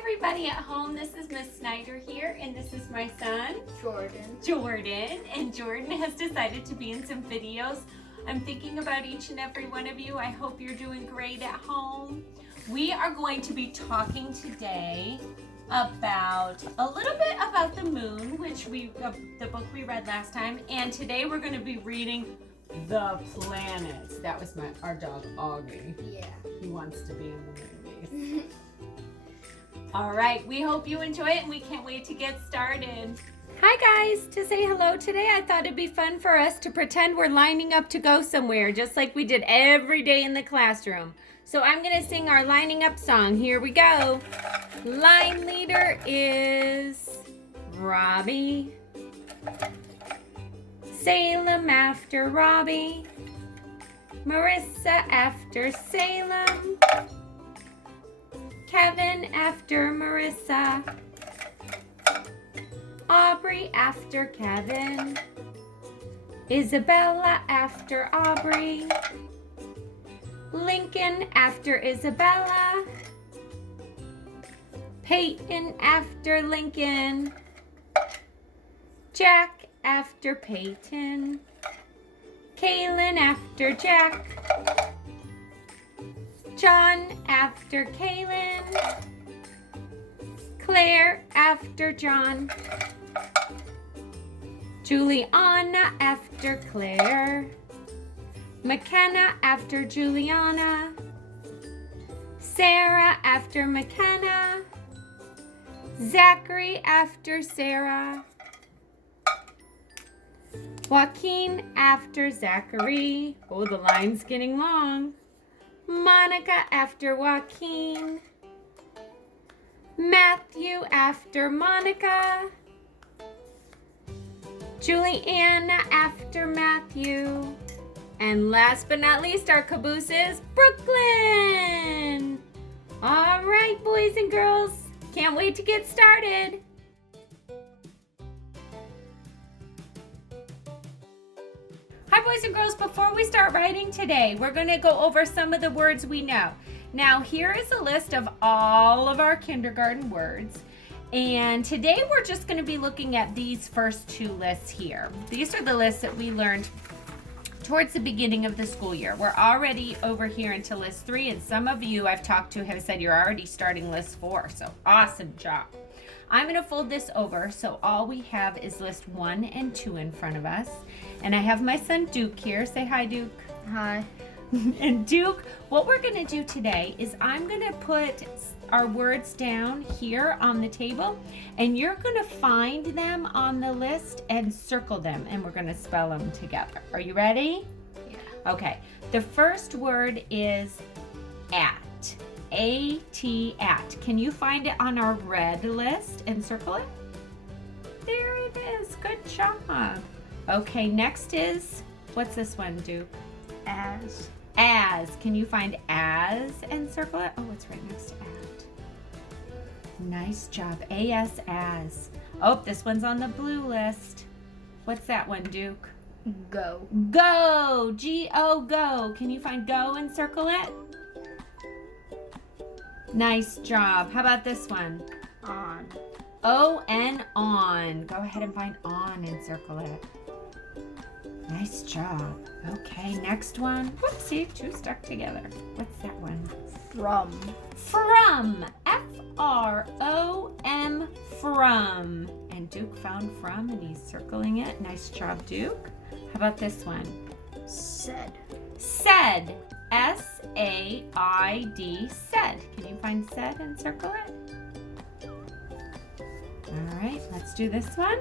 everybody at home. This is Miss Snyder here, and this is my son, Jordan. And Jordan has decided to be in some videos. I'm thinking about each and every one of you. I hope you're doing great at home. We are going to be talking today about a little bit about the moon, which the book we read last time, and today we're going to be reading The Planets. That was our dog Augie. Yeah. He wants to be in the movies. All right, we hope you enjoy it, and we can't wait to get started. Hi guys, to say hello today, I thought it'd be fun for us to pretend we're lining up to go somewhere, just like we did every day in the classroom. So I'm gonna sing our lining up song. Here we go. Line leader is Robbie. Salem after Robbie. Marissa after Salem. Kevin after Marissa. Aubrey after Kevin. Isabella after Aubrey. Lincoln after Isabella. Peyton after Lincoln. Jack after Peyton. Kaylin after Jack. John after Kaylin. Claire after John. Juliana after Claire. McKenna after Juliana. Sarah after McKenna. Zachary after Sarah. Joaquin after Zachary. Oh, the line's getting long. Monica after Joaquin. Matthew after Monica. Juliana after Matthew. And last but not least, our caboose is Brooklyn. All right, boys and girls, can't wait to get started. Hi, boys and girls. Before we start writing today, we're going to go over some of the words we know. Now, here is a list of all of our kindergarten words. And today we're just going to be looking at these first two lists here. These are the lists that we learned towards the beginning of the school year. We're already over here into list 3, and some of you I've talked to have said you're already starting list 4. So awesome job. I'm going to fold this over so all we have is list 1 and 2 in front of us. And I have my son Duke here. Say hi, Duke. Hi. And Duke, what we're going to do today is I'm going to put our words down here on the table, and you're going to find them on the list and circle them, and we're going to spell them together. Are you ready? Yeah. Okay. The first word is at. A-T, at. Can you find it on our red list and circle it? There it is. Good job. Okay, next is, what's this one, Duke? As. As. Can you find as and circle it? Oh, it's right next to at. Nice job. A-S, as. Oh, this one's on the blue list. What's that one, Duke? Go. Go. G-O, go. Can you find go and circle it? Nice job. How about this one? On. O-N, on. Go ahead and find on and circle it. Nice job. Okay, next one. Whoopsie, two stuck together. What's that one? From. From. F-R-O-M, from. And Duke found from, and he's circling it. Nice job, Duke. How about this one? Said. Said. S-A-I-D, said. Can you find said and circle it? All right, let's do this one.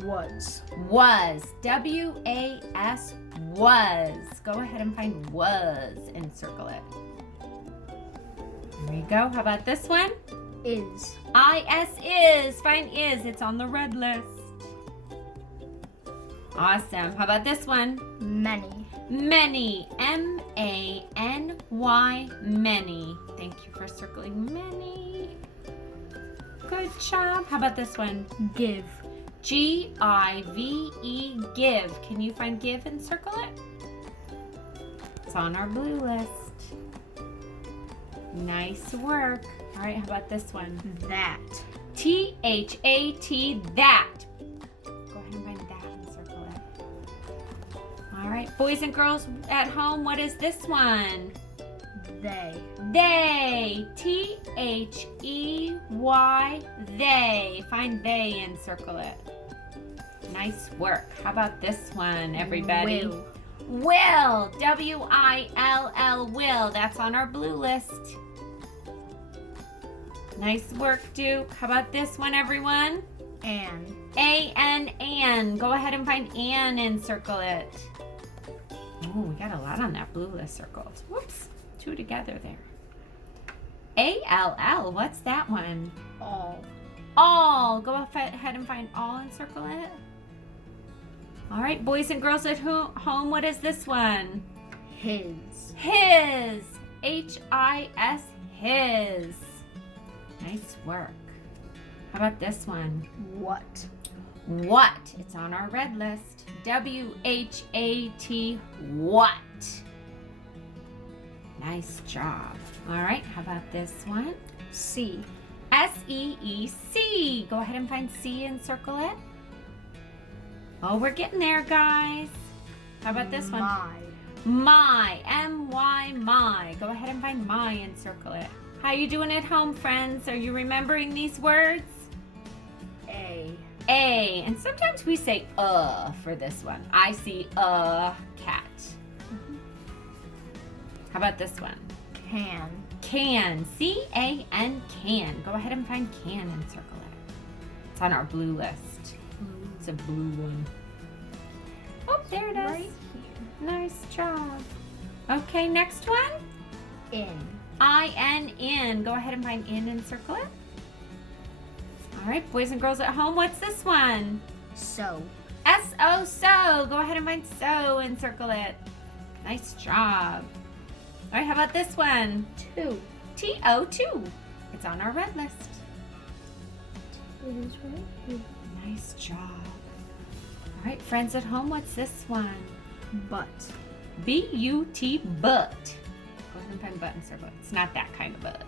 Was. Was. W-A-S, was. Go ahead and find was and circle it. There you go. How about this one? Is. I-S is. Find is. It's on the red list. Awesome. How about this one? Many. Many. M-A-N-Y. Many. Thank you for circling many. Good job. How about this one? Give. G-I-V-E, give. Can you find give and circle it? It's on our blue list. Nice work. All right, how about this one? That. T-H-A-T, that. Go ahead and find that and circle it. All right, boys and girls at home, what is this one? They. They. T-H-E-Y, they. Find they and circle it. Nice work. How about this one, everybody? Will. Will. W-I-L-L, will. That's on our blue list. Nice work, Duke. How about this one, everyone? And. A-N. Go ahead and find Ann and circle it. Oh, we got a lot on that blue list circled. Whoops. 2 together there. A-L-L. What's that one? All. All. Go ahead and find all and circle it. All right, boys and girls at home, what is this one? His. His. H-I-S. His. Nice work. How about this one? What. What? It's on our red list. W-H-A-T. What? Nice job. All right, how about this one? C. S-E-E-C. Go ahead and find C and circle it. Oh, we're getting there, guys. How about this one? My. My. M-Y, my. Go ahead and find my and circle it. How you doing at home, friends? Are you remembering these words? A. A. And sometimes we say for this one. I see a cat. How about this one? Can. Can. C-A-N, can. Go ahead and find can and circle it. It's on our blue list. It's a blue one. Oh, there it is. Right here. Nice job. Okay, next one. In. I-N, in. Go ahead and find in and circle it. All right, boys and girls at home, what's this one? So. S-O, so. Go ahead and find so and circle it. Nice job. All right, how about this one? Two. T-O, two. It's on our red list. It is right here. Nice job. All right, friends at home, what's this one? But. B-U-T, but. Go ahead and find but and circle it. It's not that kind of but.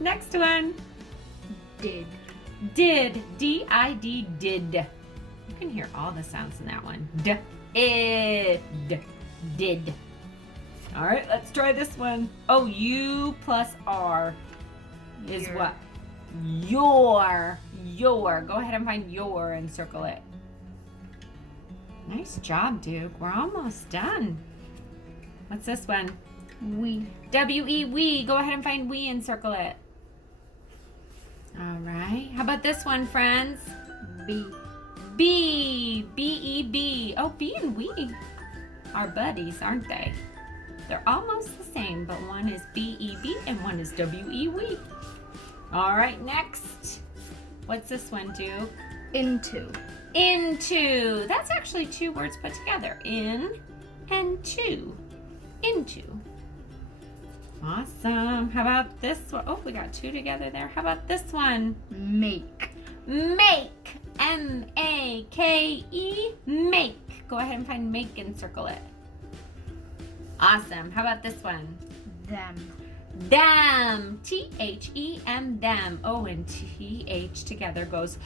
Next one. Did. Did. D-I-D, did. You can hear all the sounds in that one. D. Id. Did. All right, let's try this one. Oh, U plus R is Your. what? Your. Your. Go ahead and find your and circle it. Nice job, Duke. We're almost done. What's this one? We. W-E, we. Go ahead and find we and circle it. All right. How about this one, friends? B. B. B-E-B. Oh, B and we are buddies, aren't they? They're almost the same, but one is B-E-B and one is W-E, we. All right, next. What's this one, Duke? Into. Into. That's actually 2 words put together. In and to. Into. Awesome. How about this one? Oh, we got 2 together there. How about this one? Make. Make. M-A-K-E. Make. Go ahead and find make and circle it. Awesome. How about this one? Them. Them. T-H-E-M, them. O and T-H together goes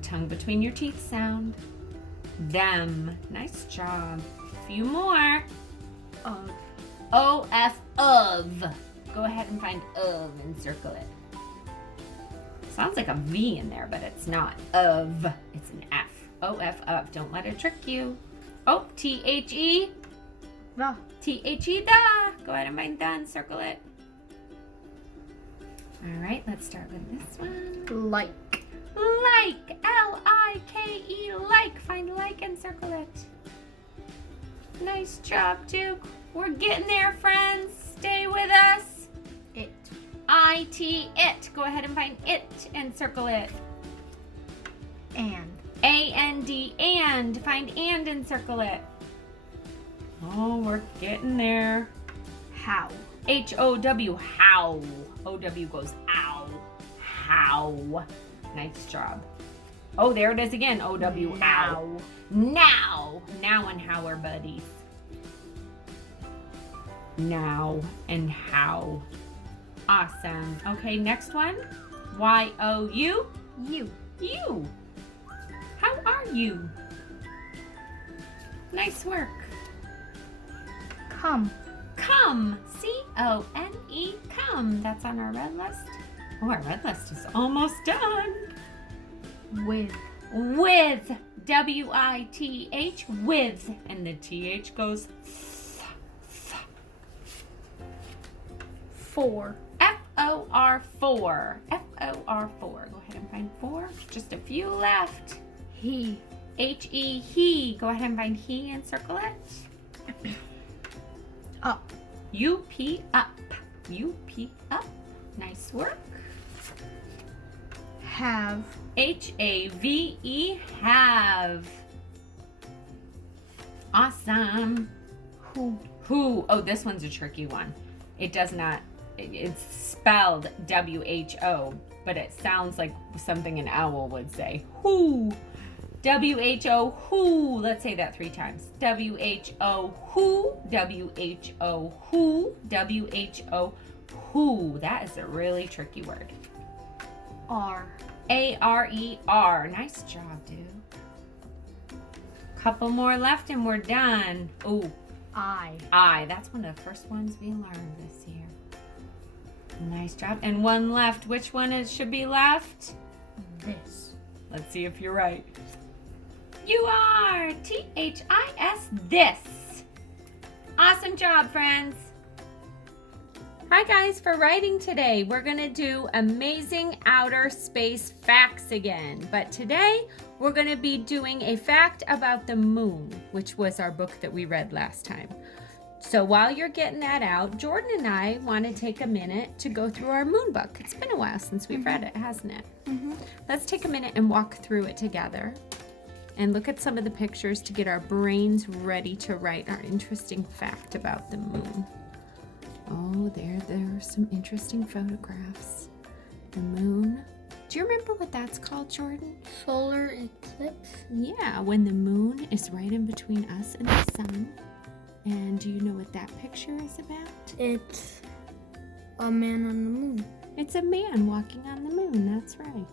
tongue between your teeth sound. Them. Nice job. Few more. Of. O-F, of. Go ahead and find of and circle it. Sounds like a V in there, but it's not. Of. It's an F. O-F, of. Don't let it trick you. Oh, T-H-E. The. T-H-E, the. Go ahead and find the and circle it. All right, let's start with this one. Like. Like. L-I-K-E, like. Find like and circle it. Nice job, Duke. We're getting there, friends. Stay with us. It. I-T, it. Go ahead and find it and circle it. And. A-N-D, and. Find and circle it. Oh, we're getting there. How. H-O-W, how. O-W goes ow. How. Nice job. Oh, there it is again. O-W, ow. Now. Now and how are buddies. now, and how. Awesome. Okay, next one. Y-O-U. You. You. How are you? Nice work. Come. Come. C-O-M-E. Come. That's on our red list. Oh, our red list is almost done. With. With. W-I-T-H. With. And the T-H goes For. F-O-R. For. F-O-R. Go ahead and find 4. Just a few left. He. H-E. He. Go ahead and find he and circle it. Up. U-P. Up. U-P. Up. Nice work. Have. H-A-V-E. Have. Awesome. Who. Who. Oh, this one's a tricky one. It does not, it's spelled W-H-O, but it sounds like something an owl would say. Who. W-H-O. Who. Let's say that 3 times. W-H-O. Who. W-H-O. Who. W-H-O. Who. That is a really tricky word. R. A-R-E-R. Nice job, dude. Couple more left and we're done. Ooh, I. That's one of the first ones we learned this year. Nice job. And one left. Which one should be left? This. Let's see if you're right. You are. T-H-I-S. This. Awesome job, friends. Hi guys, for writing today, we're gonna do amazing outer space facts again. But today, we're gonna be doing a fact about the moon, which was our book that we read last time. So while you're getting that out, Jordan and I want to take a minute to go through our moon book. It's been a while since we've read it, hasn't it? Let's take a minute and walk through it together and look at some of the pictures to get our brains ready to write our interesting fact about the moon. Oh, there are some interesting photographs. The moon. Do you remember what that's called, Jordan? Solar eclipse. Yeah, when the moon is right in between us and the sun. And do you know what that picture is about? It's a man on the moon. It's a man walking on the moon, that's right.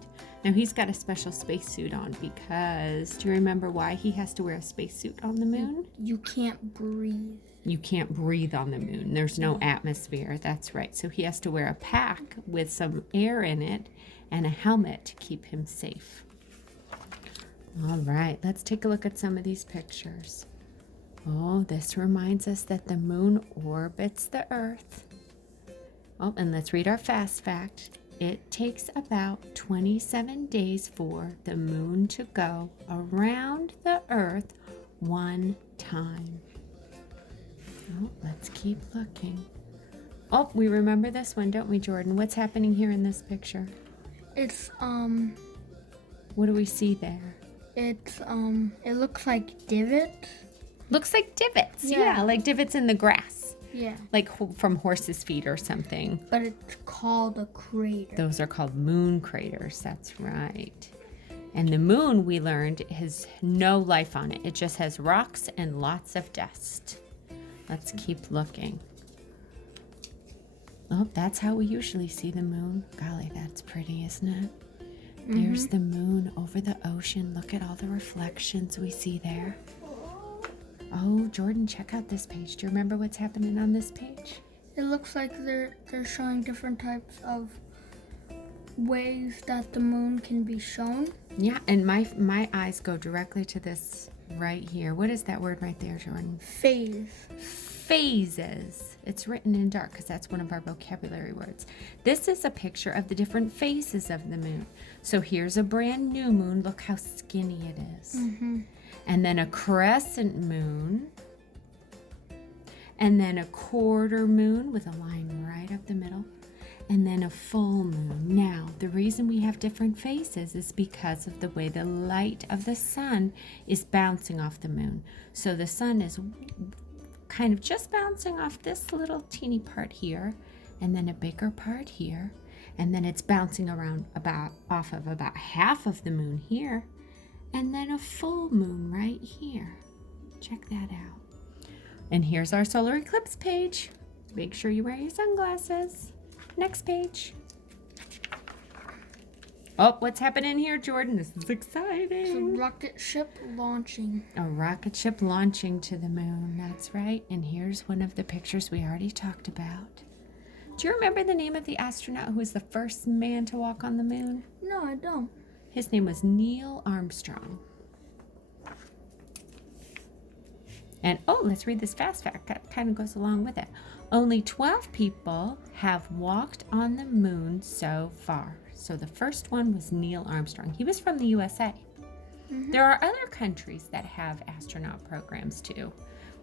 Now he's got a special spacesuit on because, do you remember why he has to wear a spacesuit on the moon? You can't breathe. You can't breathe on the moon. There's no atmosphere. That's right. So he has to wear a pack with some air in it and a helmet to keep him safe. All right, let's take a look at some of these pictures. Oh, this reminds us that the moon orbits the Earth. Oh, and let's read our fast fact. It takes about 27 days for the moon to go around the Earth one time. Oh, let's keep looking. Oh, we remember this one, don't we, Jordan? What's happening here in this picture? It's What do we see there? it's it looks like divots. Looks like divots. Yeah. Yeah, like divots in the grass. Yeah. Like from horses' feet or something. But it's called a crater. Those are called moon craters. That's right. And the moon, we learned, has no life on it. It just has rocks and lots of dust. Let's keep looking. Oh, that's how we usually see the moon. Golly, that's pretty, isn't it? There's the moon over the ocean. Look at all the reflections we see there. Oh, Jordan, check out this page. Do you remember what's happening on this page? It looks like they're showing different types of ways that the moon can be shown. Yeah, and my eyes go directly to this right here. What is that word right there, Jordan? Phase. Phases. It's written in dark because that's one of our vocabulary words. This is a picture of the different phases of the moon. So here's a brand new moon. Look how skinny it is. And then a crescent moon. And then a quarter moon with a line right up the middle. And then a full moon. Now, the reason we have different phases is because of the way the light of the sun is bouncing off the moon. So the sun is kind of just bouncing off this little teeny part here, and then a bigger part here, and then it's bouncing around off of about half of the moon here, and then a full moon right here. Check that out. And here's our solar eclipse page. Make sure you wear your sunglasses. Next page. Oh, what's happening here, Jordan? This is It's a exciting. rocket ship launching. A rocket ship launching to the moon. That's right. And here's one of the pictures we already talked about. Do you remember the name of the astronaut who was the first man to walk on the moon? No, I don't. His name was Neil Armstrong. And oh, let's read this fast fact. That kind of goes along with it. Only 12 people have walked on the moon so far. So the first one was Neil Armstrong. He was from the USA. There are other countries that have astronaut programs too.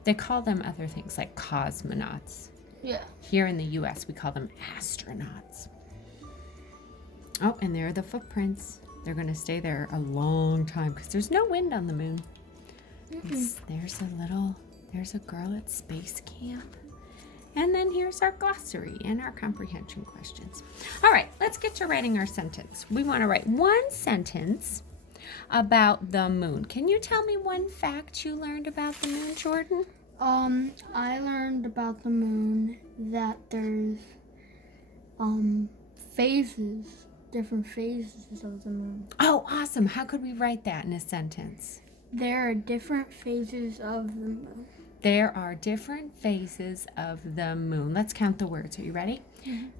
They call them other things like cosmonauts. Yeah. Here in the US, we call them astronauts. Oh, and there are the footprints. They're going to stay there a long time because there's no wind on the moon. There's a girl at space camp. And then here's our glossary and our comprehension questions. All right, let's get to writing our sentence. We want to write one sentence about the moon. Can you tell me one fact you learned about the moon, Jordan? I learned about the moon that there's phases, different phases of the moon. Oh, awesome. How could we write that in a sentence? There are different phases of the moon. There are different phases of the moon. Let's count the words. Are you ready?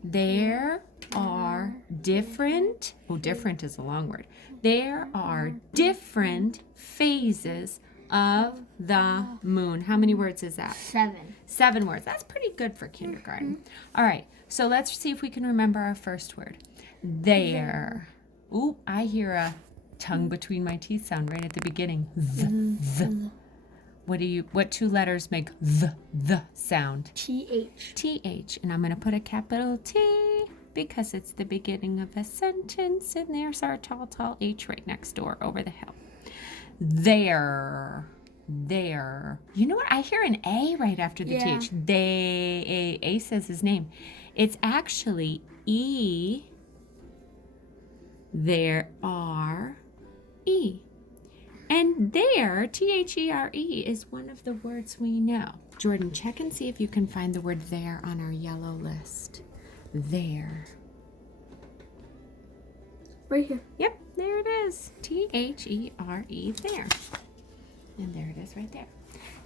There are different, different is a long word. There are different phases of the moon. How many words is that? 7. 7 words. That's pretty good for kindergarten. All right, so let's see if we can remember our first word. There. Ooh, I hear a tongue between my teeth sound right at the beginning. The. What two letters make the sound? TH. TH. And I'm going to put a capital T because it's the beginning of a sentence. And there's our tall H right next door over the hill. There. You know what? I hear an A right after the TH. A says his name. It's actually E. There are E. And there, T-H-E-R-E, is one of the words we know. Jordan, check and see if you can find the word there on our yellow list. There. Right here. Yep, there it is. T-H-E-R-E, there. And there it is right there.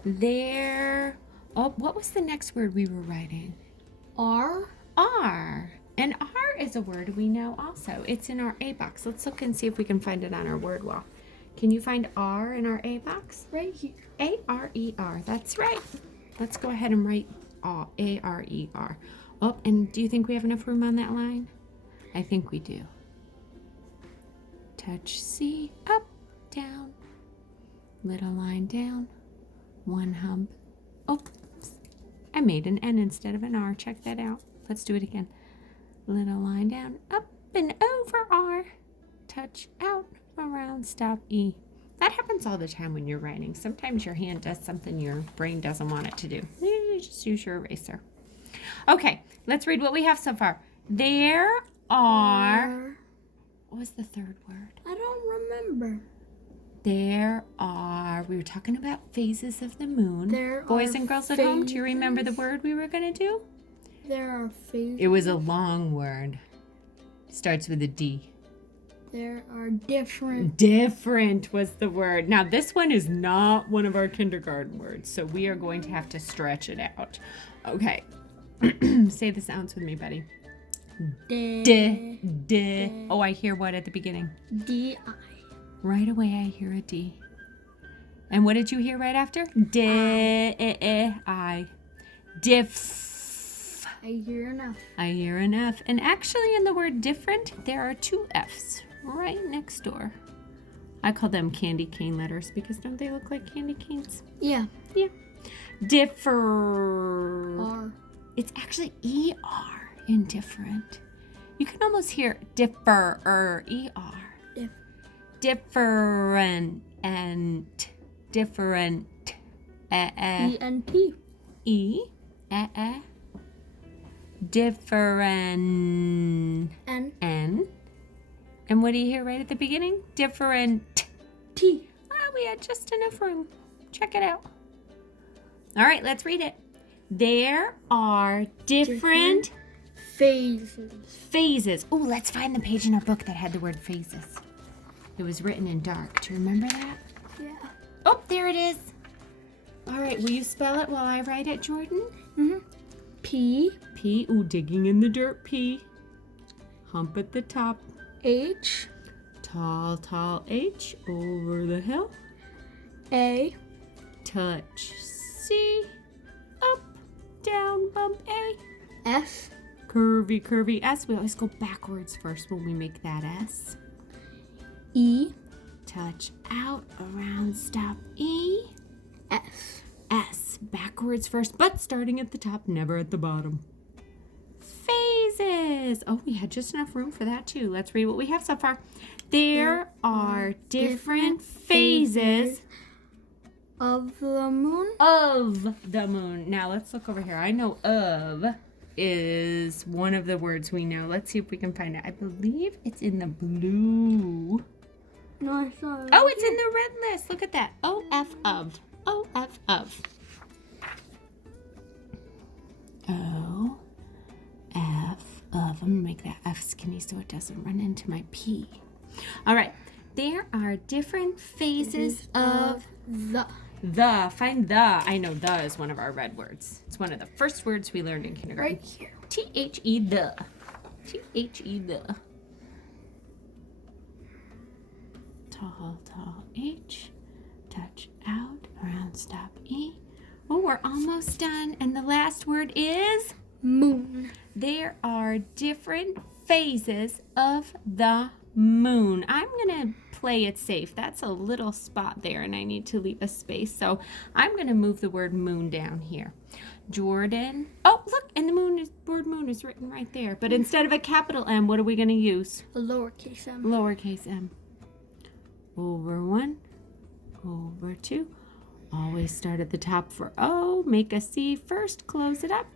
There. Oh, what was the next word we were writing? R. R. And R is a word we know also. It's in our A box. Let's look and see if we can find it on our word wall. Can you find R in our A box? Right here. A-R-E-R. That's right. Let's go ahead and write A-R-E-R. Oh, and do you think we have enough room on that line? I think we do. Touch C, up, down. Little line down. One hump. Oops. I made an N instead of an R. Check that out. Let's do it again. Little line down, up and over R. Touch out, around, stop E. That happens all the time when you're writing. Sometimes your hand does something your brain doesn't want it to do. You just use your eraser. Okay, let's read what we have so far. There are... What was the third word? I don't remember. There are... We were talking about phases of the moon. There Boys are and girls at home, do you remember the phases. word we were going to do? There are phases. It was a long word. Starts with a D. There are different. Different was the word. Now, this one is not one of our kindergarten words, so we are going to have to stretch it out. Okay. Say the sounds with me, buddy. D. Oh, I hear what at the beginning? D-I. Right away, I hear a D. And what did you hear right after? I. Diff. I hear an F. I hear an F. And actually, in the word different, there are 2 F's right next door. I call them candy cane letters because don't they look like candy canes? Yeah. Yeah. Differ. R. It's actually ER in different. You can almost hear differ ER. Diff. Different and different. E-N-T. E. Different. N. N. And what do you hear right at the beginning? Different. T. Ah, we had just enough room. Check it out. All right, let's read it. There are different phases. phases. Oh, let's find the page in our book that had the word phases. It was written in dark. Do you remember that? Yeah. Oh, there it is. All right, will you spell it while I write it, Jordan? P P. Ooh, digging in the dirt, P. Hump at the top. H Tall, tall H. Over the hill. A Touch C. Up, down, bump A. S Curvy, curvy S. We always go backwards first when we make that S. E Touch out, around, stop E. S. S. Backwards first, but starting at the top, never at the bottom. Phases. Oh, we had just enough room for that too. Let's read what we have so far. There are different phases Of the moon. of the moon. Now let's look over here. I know of is one of the words we know. Let's see if we can find it. I believe it's in the blue. No, I saw it. Oh, it's in the red list. Look at that. O-F of. O-F of. O-F of. I'm going to make that F skinny so it doesn't run into my P. All right. There are different phases of the. the. Find the. I know the is one of our red words. It's one of the first words we learned in kindergarten. Right here. T-H-E the. T-H-E the. Tall, tall H. Touch out, around, stop E. Oh, we're almost done. And the last word is Moon. there are different phases of the moon. I'm going to play it safe. That's a little spot there, and I need to leave a space. So I'm going to move the word moon down here. Jordan. Oh, look, and the word moon is written right there. But instead of a capital M, what are we going to use? A lowercase m. Lowercase m. Over 1, over 2. Always start at the top for O. Make a C first, close it up.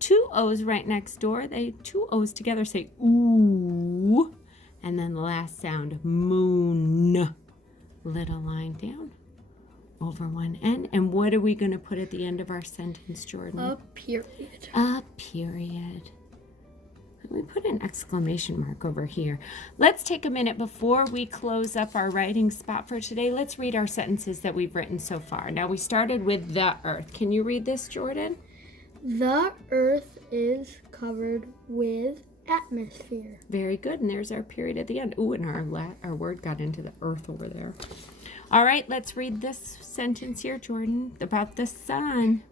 2 O's right next door. Two O's together say ooh. And then the last sound, moon. Little line down. Over 1 N. And what are we going to put at the end of our sentence, Jordan? A period. A period. We put an exclamation mark over here. Let's take a minute before we close up our writing spot for today. Let's read our sentences that we've written so far. Now we started with the earth. Can you read this, Jordan? The earth is covered with atmosphere. Very good. And there's our period at the end. Ooh, and our word got into the earth over there. All right, let's read this sentence here, Jordan, about the sun.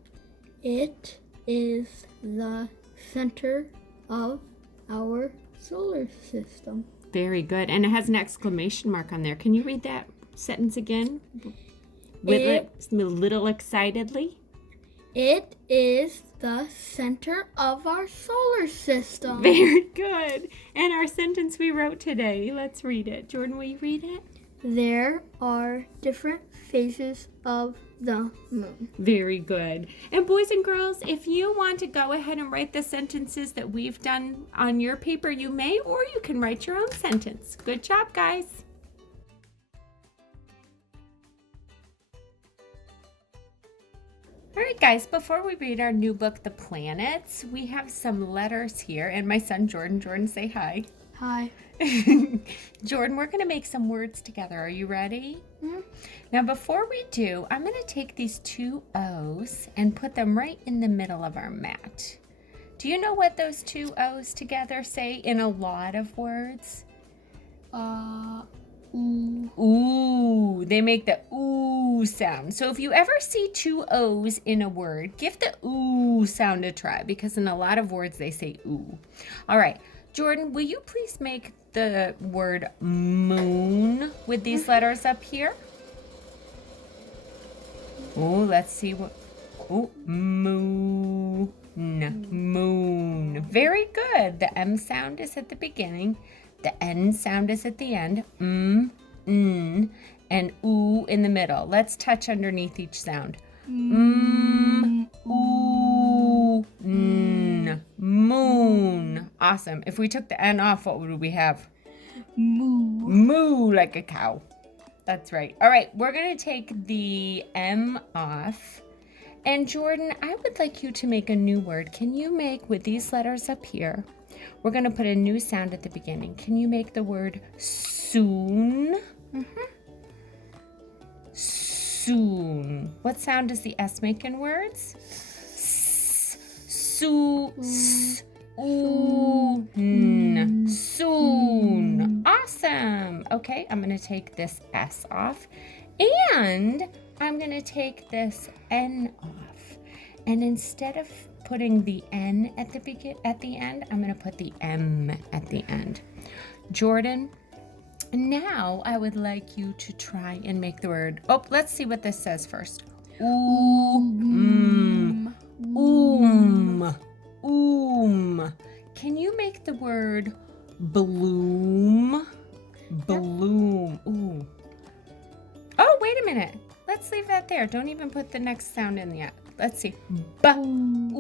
It is the center of our solar system. Very good. And it has an exclamation mark on there. Can you read that sentence again? A little excitedly. It is the center of our solar system. Very good. And our sentence we wrote today. Let's read it. Jordan, will you read it? There are different phases of the moon. Very good. And boys and girls, if you want to go ahead and write the sentences that we've done on your paper, you may, or you can write your own sentence. Good job, guys. All right, guys, before we read our new book, The Planets, we have some letters here. And my son, Jordan. Jordan, say hi. Hi. Jordan, we're going to make some words together. Are you ready? Mm-hmm. Now, before we do, I'm going to take these 2 O's and put them right in the middle of our mat. Do you know what those 2 O's together say in a lot of words? Ooh. Ooh. They make the ooh sound. So if you ever see 2 O's in a word, give the ooh sound a try, because in a lot of words they say ooh. All right. Jordan, will you please make the word moon with these letters up here? Oh, let's see what. Oh, moon. Moon. Very good. The M sound is at the beginning. The N sound is at the end. N, and ooh in the middle. Let's touch underneath each sound. Ooh, n. Moon. Awesome. If we took the N off, what would we have? Moo. Moo, like a cow. That's right. All right, we're going to take the M off, And Jordan, I would like you to make a new word. Can you make, with these letters up here, we're going to put a new sound at the beginning. Can you make the word soon? Soon. What sound does the S make in words? Soon. Soon. Awesome. Okay, I'm going to take this S off. And I'm going to take this N off. And instead of putting the N at the end, I'm going to put the M at the end. Jordan, now I would like you to try and make the word. Oh, let's see what this says first. Can you make the word bloom? Bloom. Ooh. Oh, wait a minute. Let's leave that there. Don't even put the next sound in yet. Let's see. Boom.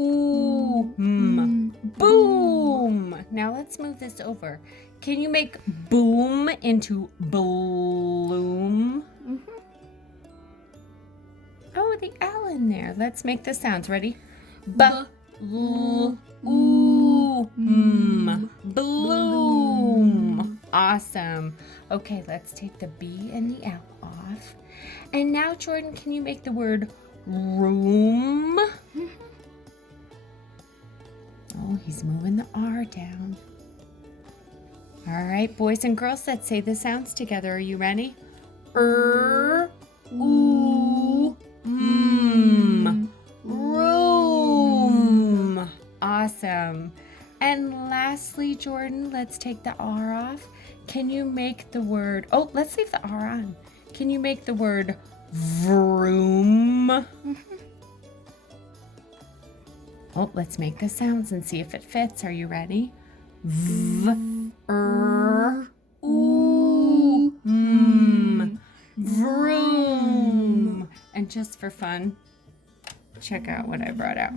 Now let's move this over. Can you make boom into bloom? Oh, the L in there. Let's make the sounds. Ready? Bloom. Awesome. Okay, let's take the B and the L off. And now, Jordan, can you make the word room? Oh, he's moving the R down. All right, boys and girls, let's say the sounds together. Are you ready? Room. Awesome. And lastly, Jordan, let's take the R off. Can you make the word, oh, let's leave the R on. Can you make the word vroom? Oh, let's make the sounds and see if it fits. Are you ready? Vroom. And just for fun, check out what I brought out.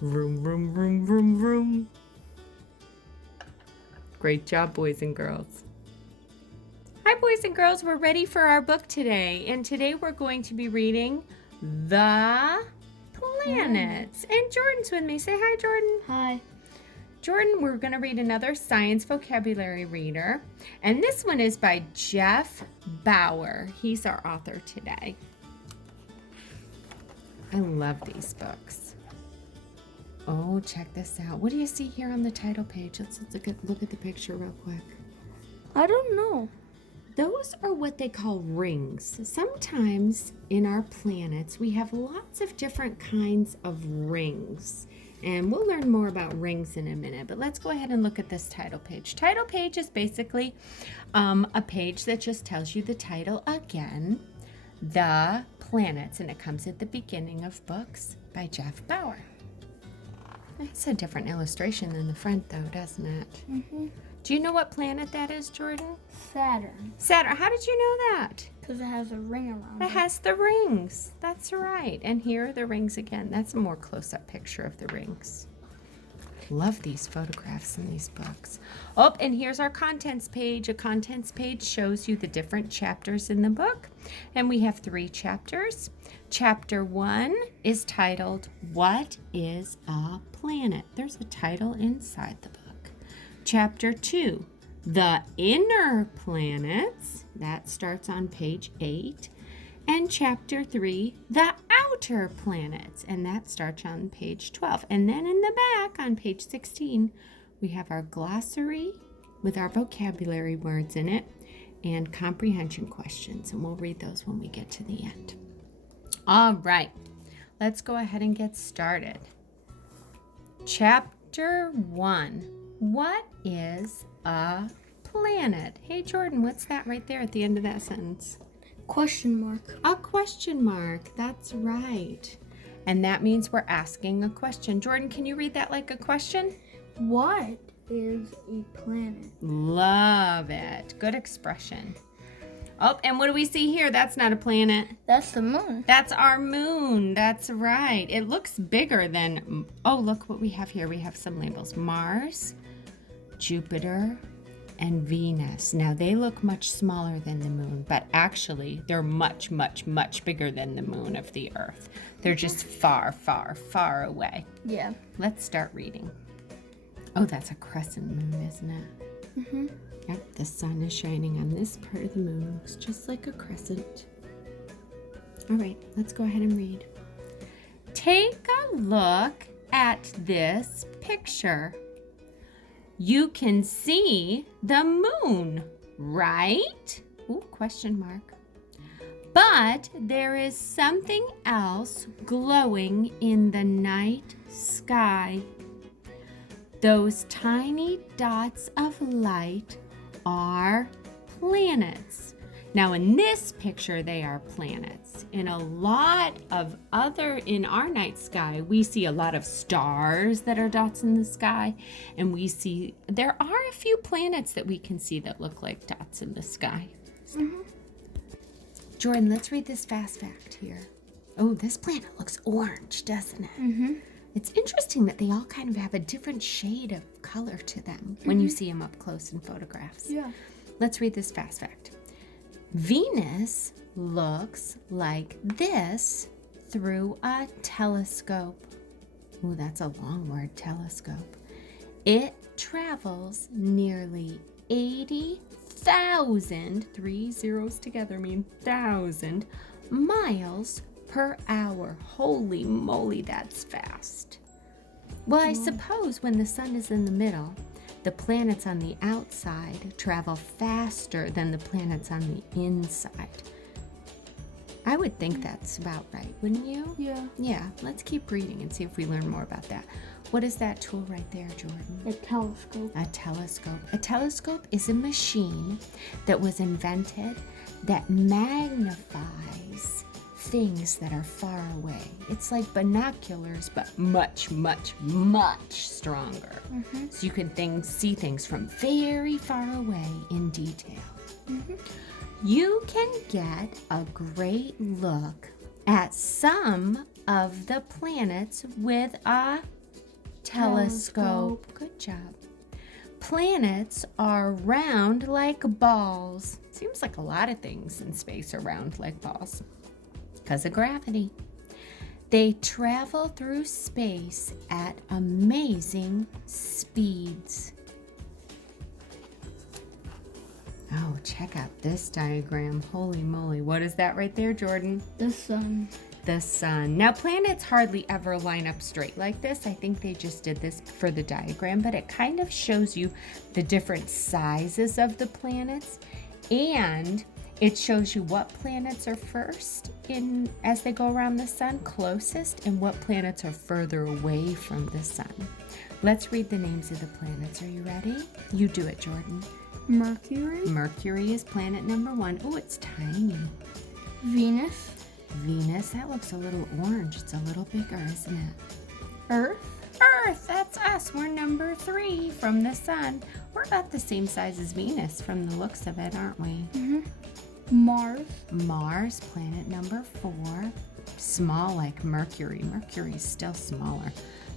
Vroom, vroom, vroom, vroom, vroom. Great job, boys and girls. Hi, boys and girls. We're ready for our book today. And today we're going to be reading The Planets. And Jordan's with me. Say hi, Jordan. Hi. Jordan, we're going to read another science vocabulary reader. And this one is by Jeff Bauer. He's our author today. I love these books. Oh, check this out. What do you see here on the title page? Let's look at the picture real quick. I don't know. Those are what they call rings. Sometimes in our planets, we have lots of different kinds of rings. And we'll learn more about rings in a minute, but let's go ahead and look at this title page. Title page is basically a page that just tells you the title again, The Planets, and it comes at the beginning of books by Jeff Bauer. It's a different illustration than the front, though, doesn't it? Do you know what planet that is, Jordan? Saturn. Saturn. How did you know that? Because it has a ring around It has the rings. That's right. And here are the rings again. That's a more close-up picture of the rings. Love these photographs in these books. Oh, and here's our contents page. A contents page shows you the different chapters in the book. And we have 3 chapters. Chapter 1 is titled, What is a Planet? There's a title inside the book. Chapter 2, The Inner Planets. That starts on page 8. And Chapter 3, The Outer Planets. And that starts on page 12. And then in the back on page 16, we have our glossary with our vocabulary words in it and comprehension questions. And we'll read those when we get to the end. All right, let's go ahead and get started. Chapter 1. What is a planet? Hey, Jordan, what's that right there at the end of that sentence? Question mark. A question mark. That's right. And that means we're asking a question. Jordan, can you read that like a question? What is a planet? Love it. Good expression. Oh, and what do we see here? That's not a planet. That's the moon. That's our moon. That's right. It looks bigger than, oh, look what we have here. We have some labels. Mars, Jupiter, and Venus. Now, they look much smaller than the moon, but actually, they're much, much, much bigger than the moon of the Earth. They're just far, far, far away. Yeah. Let's start reading. Oh, that's a crescent moon, isn't it? Mm-hmm. Yep, the sun is shining on this part of the moon. Looks just like a crescent. All right, let's go ahead and read. Take a look at this picture. You can see the moon, right? Ooh, question mark. But there is something else glowing in the night sky. Those tiny dots of light are planets. Now in this picture, they are planets. In a lot of in our night sky, we see a lot of stars that are dots in the sky. And there are a few planets that we can see that look like dots in the sky. Mm-hmm. Jordan, let's read this fast fact here. Oh, this planet looks orange, doesn't it? Mm-hmm. It's interesting that they all kind of have a different shade of color to them when you see them up close in photographs. Yeah. Let's read this fast fact. Venus looks like this through a telescope. Ooh, that's a long word, telescope. It travels nearly 80,000, 3 zeros together mean 1,000 miles per hour. Holy moly, that's fast. Well, I suppose when the sun is in the middle, the planets on the outside travel faster than the planets on the inside. I would think that's about right, wouldn't you? Yeah. Yeah, let's keep reading and see if we learn more about that. What is that tool right there, Jordan? A telescope. A telescope. A telescope is a machine that was invented that magnifies things that are far away. It's like binoculars, but much, much, much stronger. Mm-hmm. So you can see things from very far away in detail. Mm-hmm. You can get a great look at some of the planets with a telescope. Good job. Planets are round like balls. Seems like a lot of things in space are round like balls because of gravity. They travel through space at amazing speeds. Oh, check out this diagram. Holy moly. What is that right there, Jordan? The sun. The sun. Now, planets hardly ever line up straight like this. I think they just did this for the diagram, but it kind of shows you the different sizes of the planets, and it shows you what planets are first as they go around the sun, closest, and what planets are further away from the sun. Let's read the names of the planets. Are you ready? You do it, Jordan. Mercury. Mercury is planet number 1. Oh, it's tiny. Venus. Venus, that looks a little orange. It's a little bigger, isn't it? Earth. Earth, that's us. We're number 3 from the sun. We're about the same size as Venus from the looks of it, aren't we? Mm-hmm. Mars. Mars, planet number 4. Small like Mercury. Mercury's still smaller.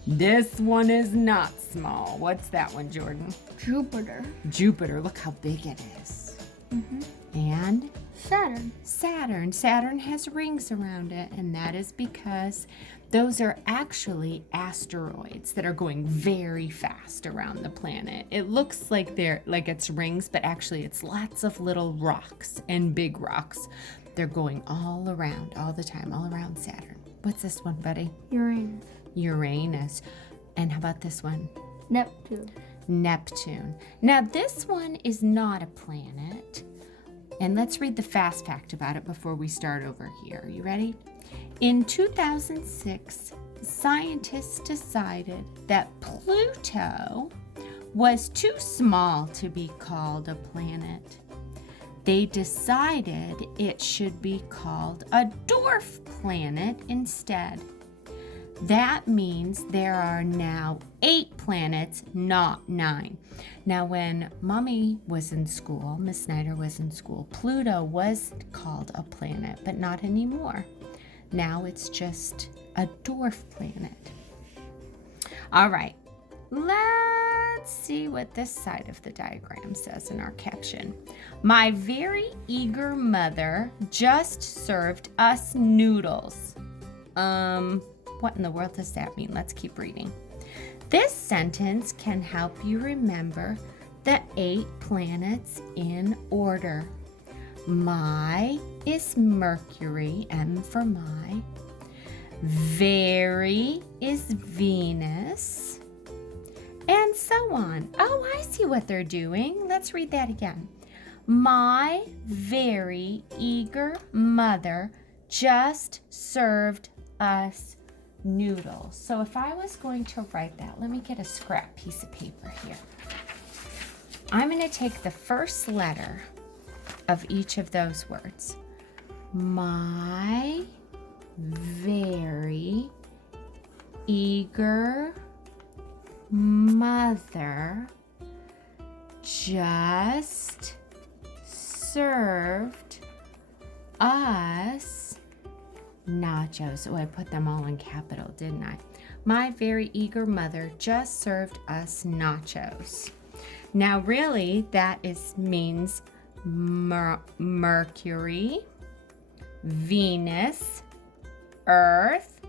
This one is not small. What's that one, Jordan? Jupiter. Jupiter, look how big it is. Mm-hmm. And Saturn. Saturn. Saturn has rings around it, and that is because those are actually asteroids that are going very fast around the planet. It looks like it's rings, but actually it's lots of little rocks and big rocks. They're going all around, all the time, all around Saturn. What's this one, buddy? Uranus. Uranus. And how about this one? Neptune. Neptune. Now this one is not a planet. And let's read the fast fact about it before we start over here. Are you ready? In 2006, scientists decided that Pluto was too small to be called a planet. They decided it should be called a dwarf planet instead. That means there are now 8 planets, not 9. Now, when Mommy was in school, Miss Snyder was in school, Pluto was called a planet, but not anymore. Now it's just a dwarf planet. All right, let's let's see what this side of the diagram says in our caption. My very eager mother just served us noodles. What in the world does that mean? Let's keep reading. This sentence can help you remember the 8 planets in order. My is Mercury, M for my. Very is Venus, and so on. Oh, I see what they're doing. Let's read that again. My very eager mother just served us noodles. So if I was going to write that, let me get a scrap piece of paper here. I'm going to take the first letter of each of those words. My very eager mother just served us nachos. Oh, I put them all in capital, didn't I? My very eager mother just served us nachos. Now, really, that means Mercury, Venus, Earth,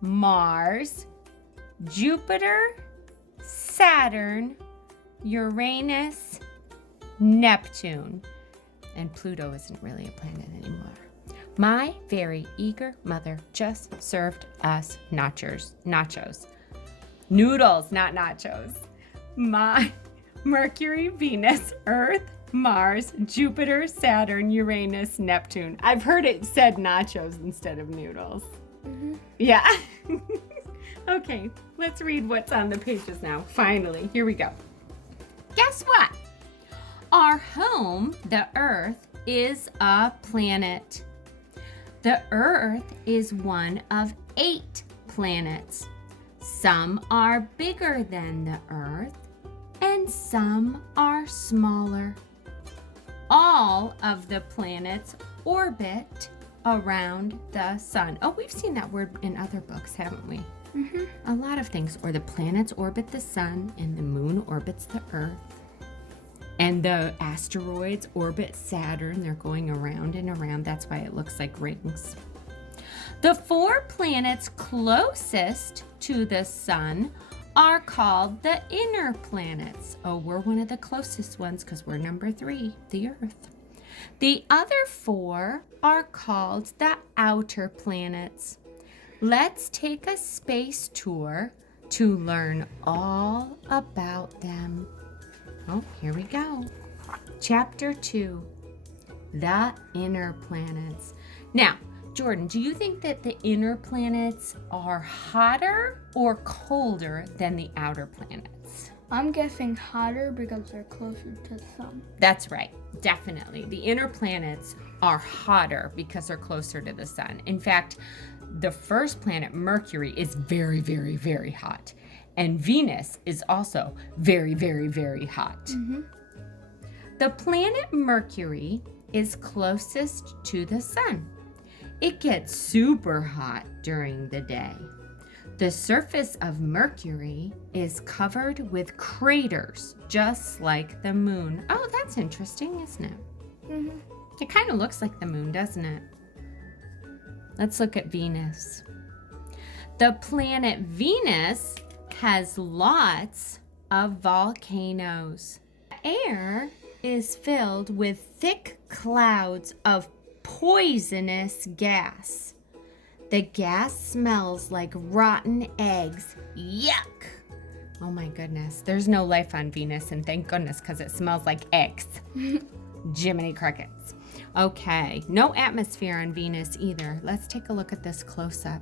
Mars, Jupiter, Saturn, Uranus, Neptune. And Pluto isn't really a planet anymore. My very eager mother just served us nachos. Noodles, not nachos. My Mercury, Venus, Earth, Mars, Jupiter, Saturn, Uranus, Neptune. I've heard it said nachos instead of noodles. Mm-hmm. Yeah. Okay, let's read what's on the pages now. Finally, here we go. Guess what? Our home, the Earth, is a planet. The Earth is one of 8 planets. Some are bigger than the Earth, and some are smaller. All of the planets orbit around the sun. Oh, we've seen that word in other books, haven't we? Mm-hmm. A lot of things. Or the planets orbit the sun, and the moon orbits the Earth. And the asteroids orbit Saturn. They're going around and around. That's why it looks like rings. The 4 planets closest to the sun are called the inner planets. Oh, we're one of the closest ones because we're number 3, the Earth. The other 4 are called the outer planets. Let's take a space tour to learn all about them. Oh, here we go. Chapter 2, the inner planets. Now, Jordan, do you think that the inner planets are hotter or colder than the outer planets? I'm guessing hotter because they're closer to the sun. That's right, definitely. The inner planets are hotter because they're closer to the sun. In fact, the first planet, Mercury, is very, very, very hot. And Venus is also very, very, very hot. Mm-hmm. The planet Mercury is closest to the sun. It gets super hot during the day. The surface of Mercury is covered with craters, just like the moon. Oh, that's interesting, isn't it? Mm-hmm. It kind of looks like the moon, doesn't it? Let's look at Venus. The planet Venus has lots of volcanoes. The air is filled with thick clouds of poisonous gas. The gas smells like rotten eggs. Yuck! Oh my goodness. There's no life on Venus, and thank goodness, because it smells like eggs. Jiminy crickets. Okay, no atmosphere on Venus either. Let's take a look at this close up.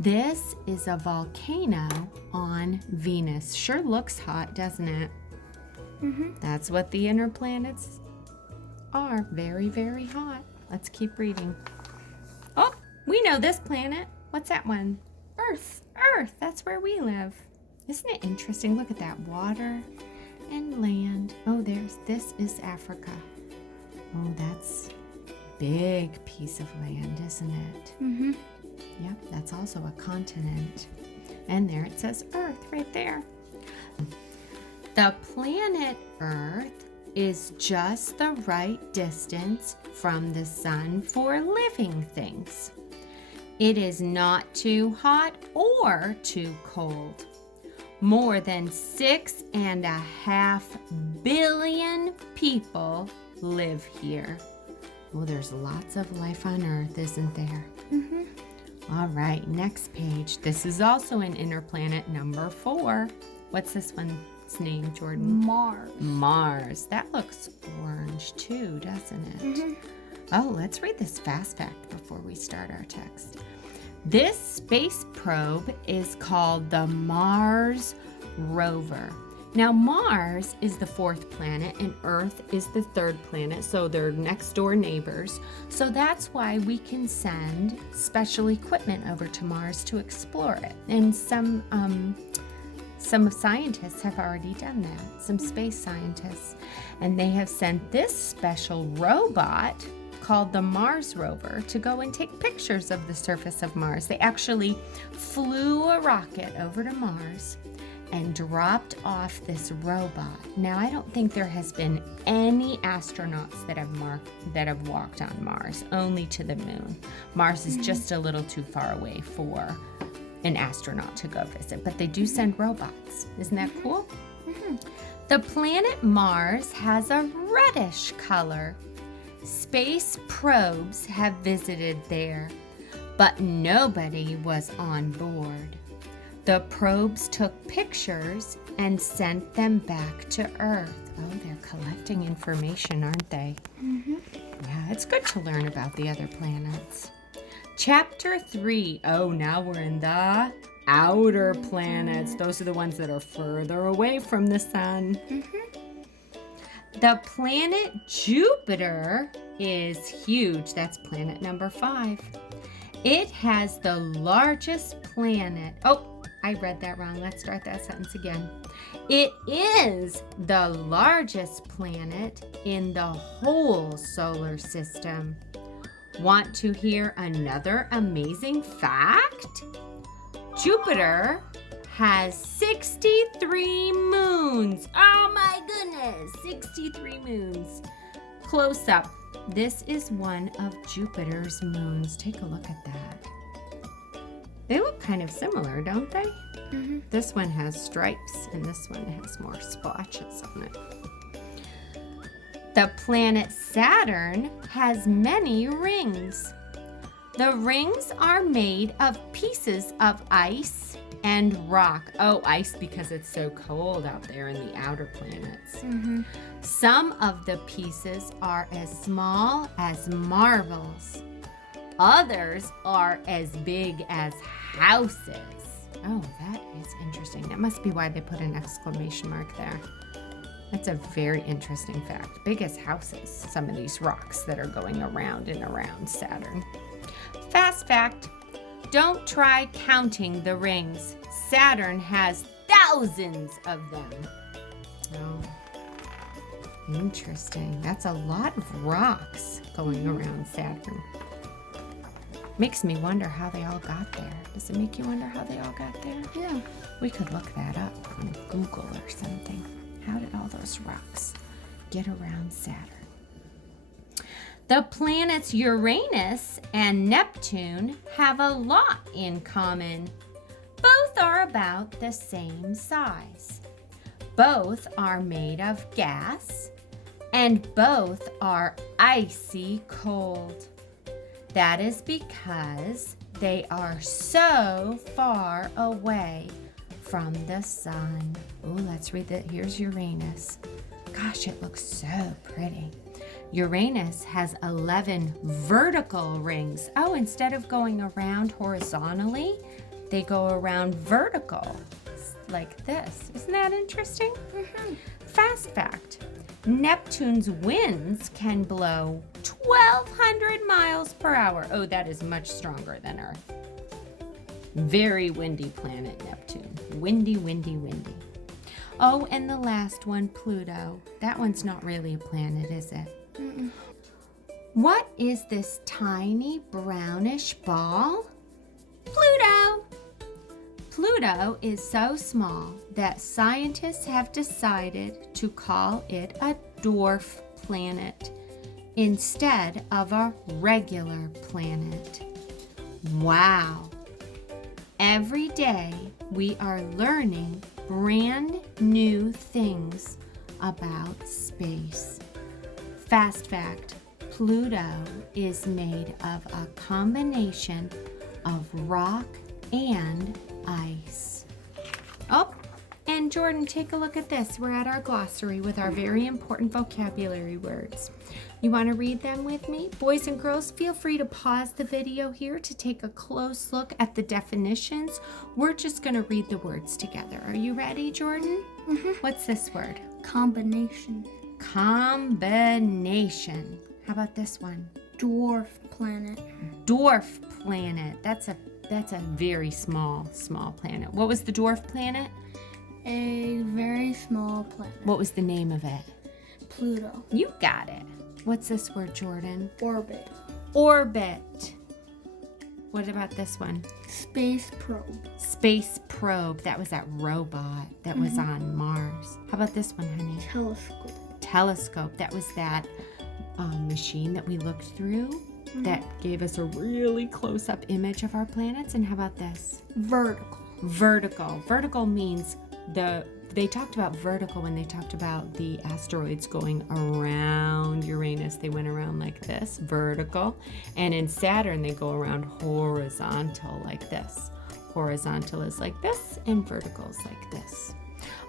This is a volcano on Venus. Sure looks hot, doesn't it? Mm-hmm. That's what the inner planets are. Very, very hot. Let's keep reading. Oh, we know this planet. What's that one? Earth. Earth. That's where we live. Isn't it interesting? Look at that. Water and land. Oh, this is Africa. Oh, that's a big piece of land, isn't it? Mm-hmm. Yep, that's also a continent. And there it says Earth right there. The planet Earth is just the right distance from the sun for living things. It is not too hot or too cold. More than 6.5 billion people live here. Well, there's lots of life on Earth, isn't there? Mm-hmm. All right, next page. This is also an inner planet, number 4. What's this one's name, Jordan? Mars. Mars. That looks orange too, doesn't it? Mm-hmm. Oh, let's read this fast fact before we start our text. This space probe is called the Mars rover. Now, Mars is the 4th planet and Earth is the 3rd planet, so they're next door neighbors. So that's why we can send special equipment over to Mars to explore it. And some scientists have already done that, some space scientists. And they have sent this special robot called the Mars rover to go and take pictures of the surface of Mars. They actually flew a rocket over to Mars and dropped off this robot. Now, I don't think there has been any astronauts that have walked on Mars, only to the moon. Mars is just a little too far away for an astronaut to go visit, but they do send robots. Isn't that cool? Mm-hmm. The planet Mars has a reddish color. Space probes have visited there, but nobody was on board. The probes took pictures and sent them back to Earth. Oh, they're collecting information, aren't they? Mm-hmm. Yeah, it's good to learn about the other planets. Chapter 3. Oh, now we're in the outer planets. Those are the ones that are further away from the sun. Mm-hmm. The planet Jupiter is huge. That's planet number 5. It has the largest planet. Oh, I read that wrong. Let's start that sentence again. It is the largest planet in the whole solar system. Want to hear another amazing fact? Jupiter has 63 moons. Oh my goodness, 63 moons. Close up. This is one of Jupiter's moons. Take a look at that. They look kind of similar, don't they? Mm-hmm. This one has stripes and this one has more splotches on it. The planet Saturn has many rings. The rings are made of pieces of ice and rock. Oh, ice because it's so cold out there in the outer planets. Mm-hmm. Some of the pieces are as small as marbles. Others are as big as houses. Oh, that is interesting. That must be why they put an exclamation mark there. That's a very interesting fact. Big as houses, some of these rocks that are going around and around Saturn. Fast fact, don't try counting the rings. Saturn has thousands of them. Oh, interesting. That's a lot of rocks going around Saturn. Makes me wonder how they all got there. Does it make you wonder how they all got there? Yeah. We could look that up on Google or something. How did all those rocks get around Saturn? The planets Uranus and Neptune have a lot in common. Both are about the same size. Both are made of gas, and both are icy cold. That is because they are so far away from the sun. Oh, let's read that. Here's Uranus. Gosh, it looks so pretty. Uranus has 11 vertical rings. Oh, instead of going around horizontally, they go around vertical, like this. Isn't that interesting? Mm-hmm. Fast fact. Neptune's winds can blow 1,200 miles per hour. Oh, that is much stronger than Earth. Very windy planet, Neptune. Windy, windy, windy. Oh, and the last one, Pluto. That one's not really a planet, is it? Mm-mm. What is this tiny brownish ball? Pluto. Pluto is so small that scientists have decided to call it a dwarf planet instead of a regular planet. Wow! Every day we are learning brand new things about space. Fast fact, Pluto is made of a combination of rock and ice. Oh, and Jordan, take a look at this. We're at our glossary with our very important vocabulary words. You want to read them with me? Boys and girls, feel free to pause the video here to take a close look at the definitions. We're just going to read the words together. Are you ready, Jordan? Mm-hmm. What's this word? Combination. Combination. How about this one? Dwarf planet. Dwarf planet. That's a very small planet. What was the dwarf planet? A very small planet. What was the name of it? Pluto. You got it. What's this word, Jordan? Orbit. Orbit. What about this one? Space probe. Space probe. That was that robot that was on Mars. How about this one, honey? Telescope. Telescope. That was that machine that we looked through that gave us a really close-up image of our planets. And how about this? Vertical. Vertical. Vertical means they talked about vertical when they talked about the asteroids going around Uranus. They went around like this, vertical. And in Saturn, they go around horizontal like this. Horizontal is like this, and vertical is like this.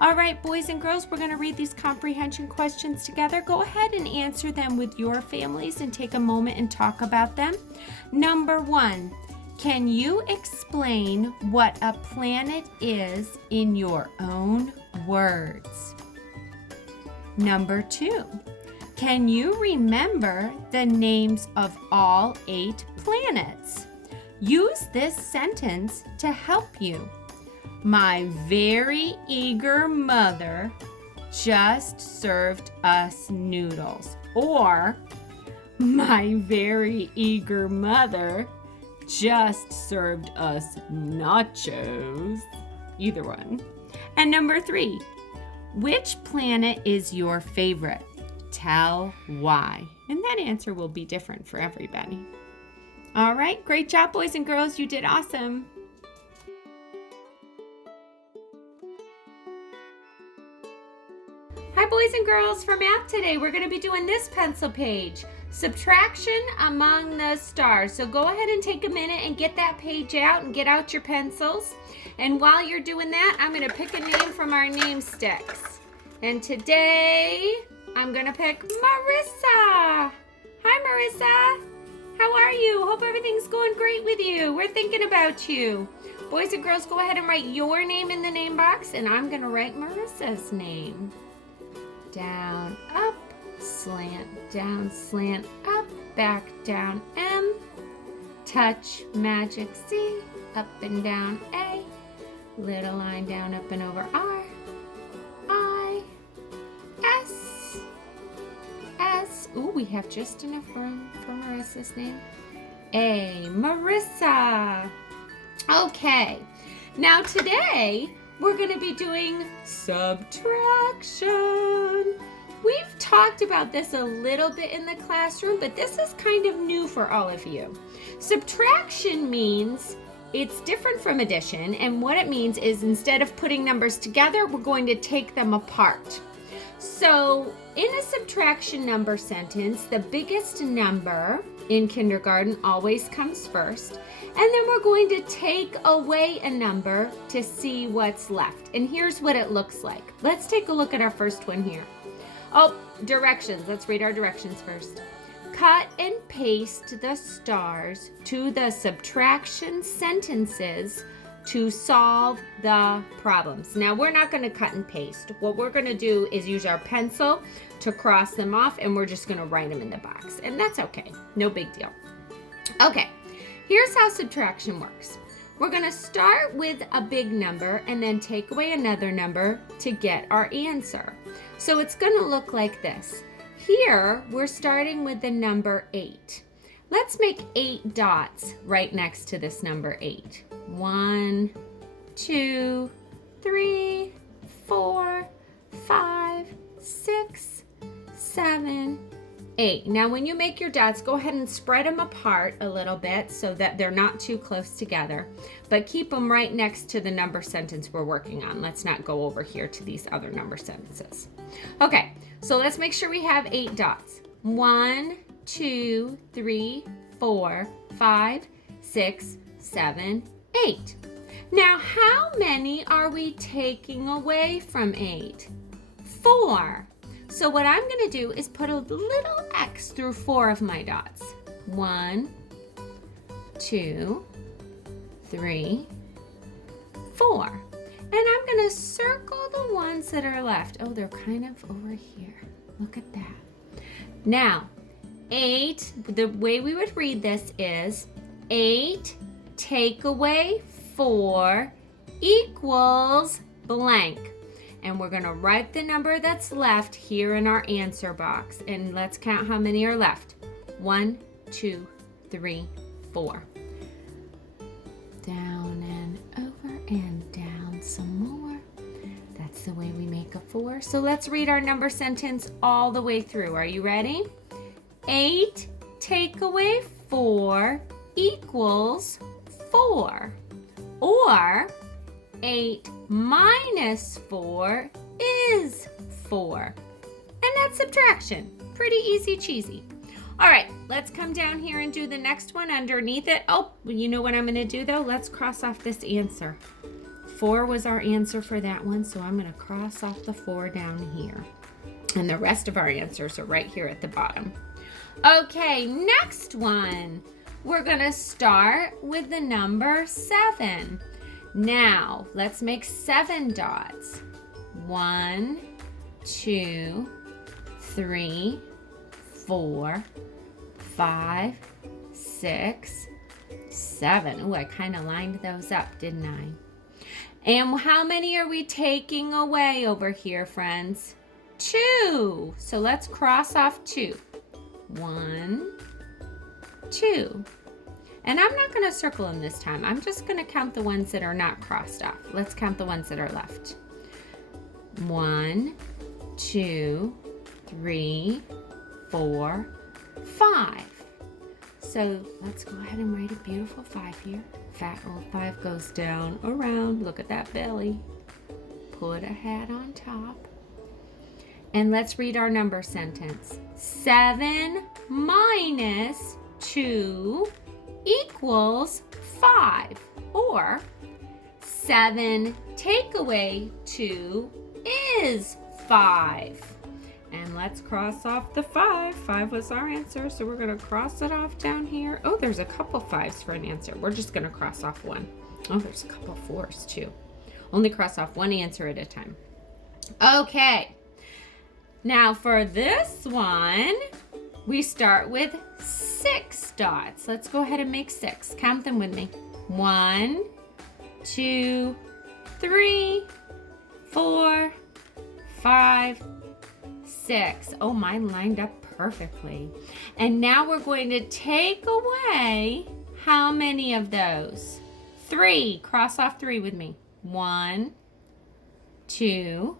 All right, boys and girls, we're going to read these comprehension questions together. Go ahead and answer them with your families and take a moment and talk about them. Number 1, can you explain what a planet is in your own words? Number 2, can you remember the names of all 8 planets? Use this sentence to help you. My very eager mother just served us noodles. Or, my very eager mother just served us nachos. Either one. And number 3, which planet is your favorite? Tell why. And that answer will be different for everybody. All right, great job, boys and girls. You did awesome. Hi, boys and girls. For math today, we're going to be doing this pencil page, subtraction among the stars. So go ahead and take a minute and get that page out and get out your pencils. And while you're doing that, I'm going to pick a name from our name sticks. And today, I'm going to pick Marissa. Hi, Marissa. How are you? Hope everything's going great with you. We're thinking about you. Boys and girls, go ahead and write your name in the name box, and I'm going to write Marissa's name. Down, up, slant, down, slant, up, back, down, M, touch, magic, C, up and down, A, little line down, up and over, R, I, S, S, ooh, we have just enough room for Marissa's name, A, Marissa. Okay, now today, we're going to be doing subtraction. We've talked about this a little bit in the classroom, but this is kind of new for all of you. Subtraction means it's different from addition, and what it means is instead of putting numbers together, we're going to take them apart. So in a subtraction number sentence, the biggest number in kindergarten always comes first. And then we're going to take away a number to see what's left. And here's what it looks like. Let's take a look at our first one here. Oh, directions. Let's read our directions first. Cut and paste the stars to the subtraction sentences to solve the problems. Now, we're not going to cut and paste. What we're going to do is use our pencil to cross them off, and we're just going to write them in the box. And that's okay. No big deal. Okay. Here's how subtraction works. We're going to start with a big number and then take away another number to get our answer. So it's going to look like this. Here, we're starting with the number 8. Let's make 8 dots right next to this number 8. 1, 2, 3, 4, 5, 6, 7, 8. Now when you make your dots, go ahead and spread them apart a little bit so that they're not too close together, but keep them right next to the number sentence we're working on. Let's not go over here to these other number sentences. Okay, so let's make sure we have 8 dots. 1, 2, 3, 4, 5, 6, 7, 8. Now, how many are we taking away from 8? 4. So what I'm going to do is put a little X through 4 of my dots. 1, 2, 3, 4. And I'm going to circle the ones that are left. Oh, they're kind of over here. Look at that. Now, 8, the way we would read this is 8 take away 4 equals blank. And we're going to write the number that's left here in our answer box. And let's count how many are left. 1, 2, 3, 4. Down and over and down some more. That's the way we make a 4. So let's read our number sentence all the way through. Are you ready? 8 take away 4 equals 4. Or 8 minus 4 is 4. And that's subtraction. Pretty easy cheesy. All right, let's come down here and do the next one underneath it. Oh, you know what I'm going to do though? Let's cross off this answer. 4 was our answer for that one, so I'm going to cross off the 4 down here. And the rest of our answers are right here at the bottom. Okay, next one. We're going to start with the number 7. Now, let's make 7 dots. 1, 2, 3, 4, 5, 6, 7. Oh, I kind of lined those up, didn't I? And how many are we taking away over here, friends? 2. So let's cross off 2. 1, 2. And I'm not going to circle them this time. I'm just going to count the ones that are not crossed off. Let's count the ones that are left. 1, 2, 3, 4, 5. So let's go ahead and write a beautiful 5 here. Fat old 5 goes down around. Look at that belly. Put a hat on top. And let's read our number sentence. 7 minus 2 equals 5. Or 7 take away 2 is 5. And let's cross off the 5. 5 was our answer, so we're going to cross it off down here. Oh, there's a couple 5s for an answer. We're just going to cross off 1. Oh, there's a couple 4s too. Only cross off one answer at a time. Okay. Now for this one, we start with 6 dots. Let's go ahead and make 6. Count them with me. 1, 2, 3, 4, 5, 6. Oh, mine lined up perfectly. And now we're going to take away how many of those? 3. Cross off 3 with me. 1, 2,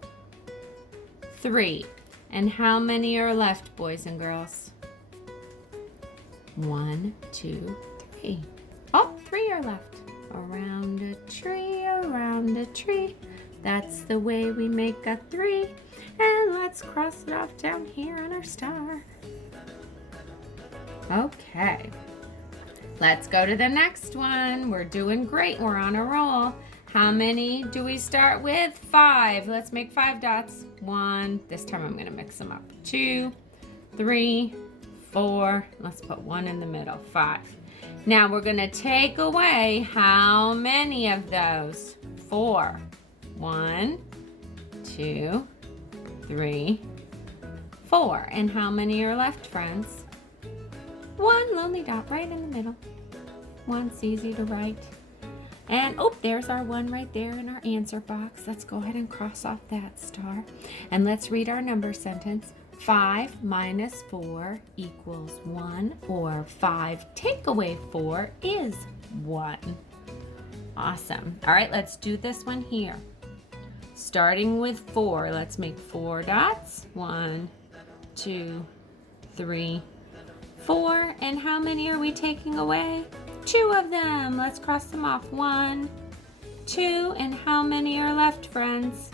3. And how many are left, boys and girls? 1, 2, 3. Oh, 3 are left. Around a tree, around a tree. That's the way we make a 3. And let's cross it off down here on our star. Okay. Let's go to the next one. We're doing great. We're on a roll. How many do we start with? 5. Let's make 5 dots. 1. This time I'm going to mix them up. 2, 3, 4. Let's put 1 in the middle. 5. Now we're going to take away how many of those? 4. 1, 2, 3, 4. And how many are left, friends? 1 lonely dot right in the middle. 1's easy to write. And, oh, there's our 1 right there in our answer box. Let's go ahead and cross off that star. And let's read our number sentence. 5 minus 4 equals 1, or 5 take away 4 is 1. Awesome. All right, let's do this one here. Starting with 4, let's make 4 dots. 1, 2, 3, 4. And how many are we taking away? 2 of them. Let's cross them off. 1, 2. And how many are left, friends?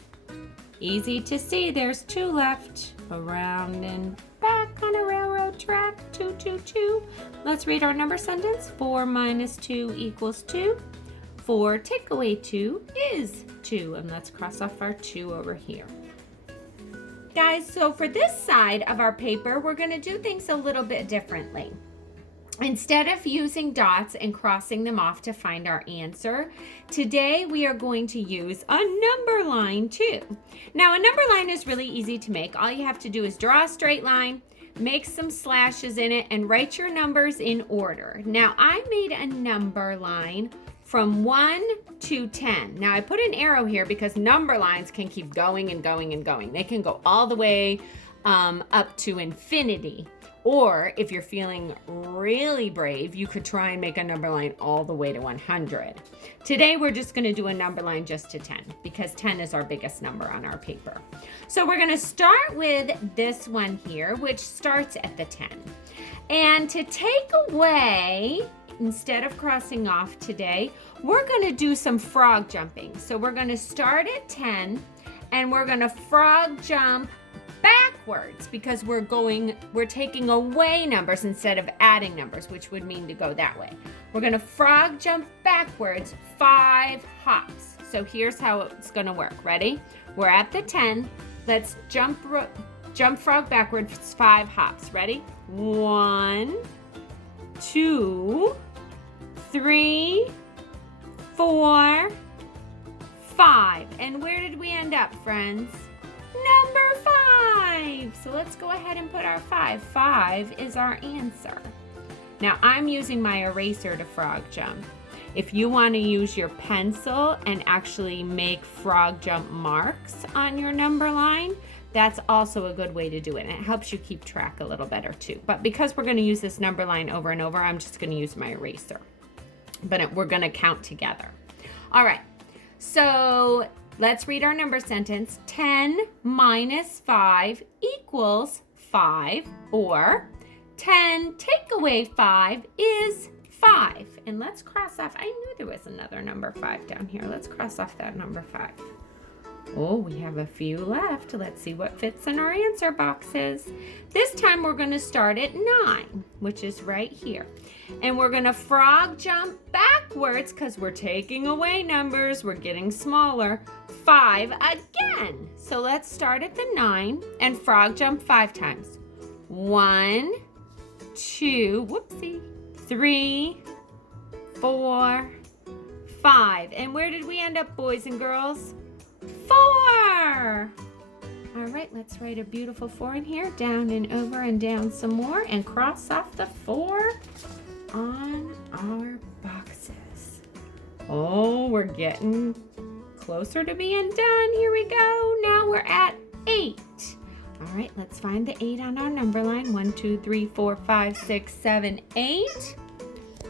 Easy to see. There's 2 left. Around and back on a railroad track. 2, 2, 2. Let's read our number sentence. 4 minus 2 equals 2. 4 take away 2 is 2. And let's cross off our 2 over here. Guys, so for this side of our paper, we're going to do things a little bit differently. Instead of using dots and crossing them off to find our answer, today we are going to use a number line too. Now, a number line is really easy to make. All you have to do is draw a straight line, make some slashes in it, and write your numbers in order. Now, I made a number line from 1 to 10. Now, I put an arrow here because number lines can keep going and going and going. They can go all the way up to infinity. Or if you're feeling really brave, you could try and make a number line all the way to 100. Today, we're just going to do a number line just to 10 because 10 is our biggest number on our paper. So we're going to start with this one here, which starts at the 10. And to take away, instead of crossing off today, we're going to do some frog jumping. So we're going to start at 10 and we're going to frog jump backwards because we're taking away numbers instead of adding numbers, which would mean to go that way. We're going to frog jump backwards 5 hops. So here's how it's going to work. Ready? We're at the 10. Let's jump frog backwards 5 hops. Ready? 1, 2, 3, 4, 5. And where did we end up, friends? Number 5. So let's go ahead and put our 5. 5 is our answer. Now I'm using my eraser to frog jump. If you want to use your pencil and actually make frog jump marks on your number line, that's also a good way to do it. And it helps you keep track a little better too. But because we're going to use this number line over and over, I'm just going to use my eraser. But we're going to count together. All right. So let's read our number sentence. 10 minus 5 equals 5, or 10 take away 5 is 5. And let's cross off. I knew there was another number 5 down here. Let's cross off that number 5. Oh, we have a few left. Let's see what fits in our answer boxes. This time we're going to start at 9, which is right here. And we're going to frog jump backwards because we're taking away numbers. We're getting smaller. 5 again. So let's start at the 9 and frog jump 5 times. 1, 2, whoopsie, 3, 4, 5. And where did we end up, boys and girls? 4. All right, let's write a beautiful 4 in here. Down and over and down some more and cross off the 4 on our boxes. Oh, we're getting closer to being done. Here we go. Now we're at 8. All right, let's find the 8 on our number line. 1, 2, 3, 4, 5, 6, 7, 8.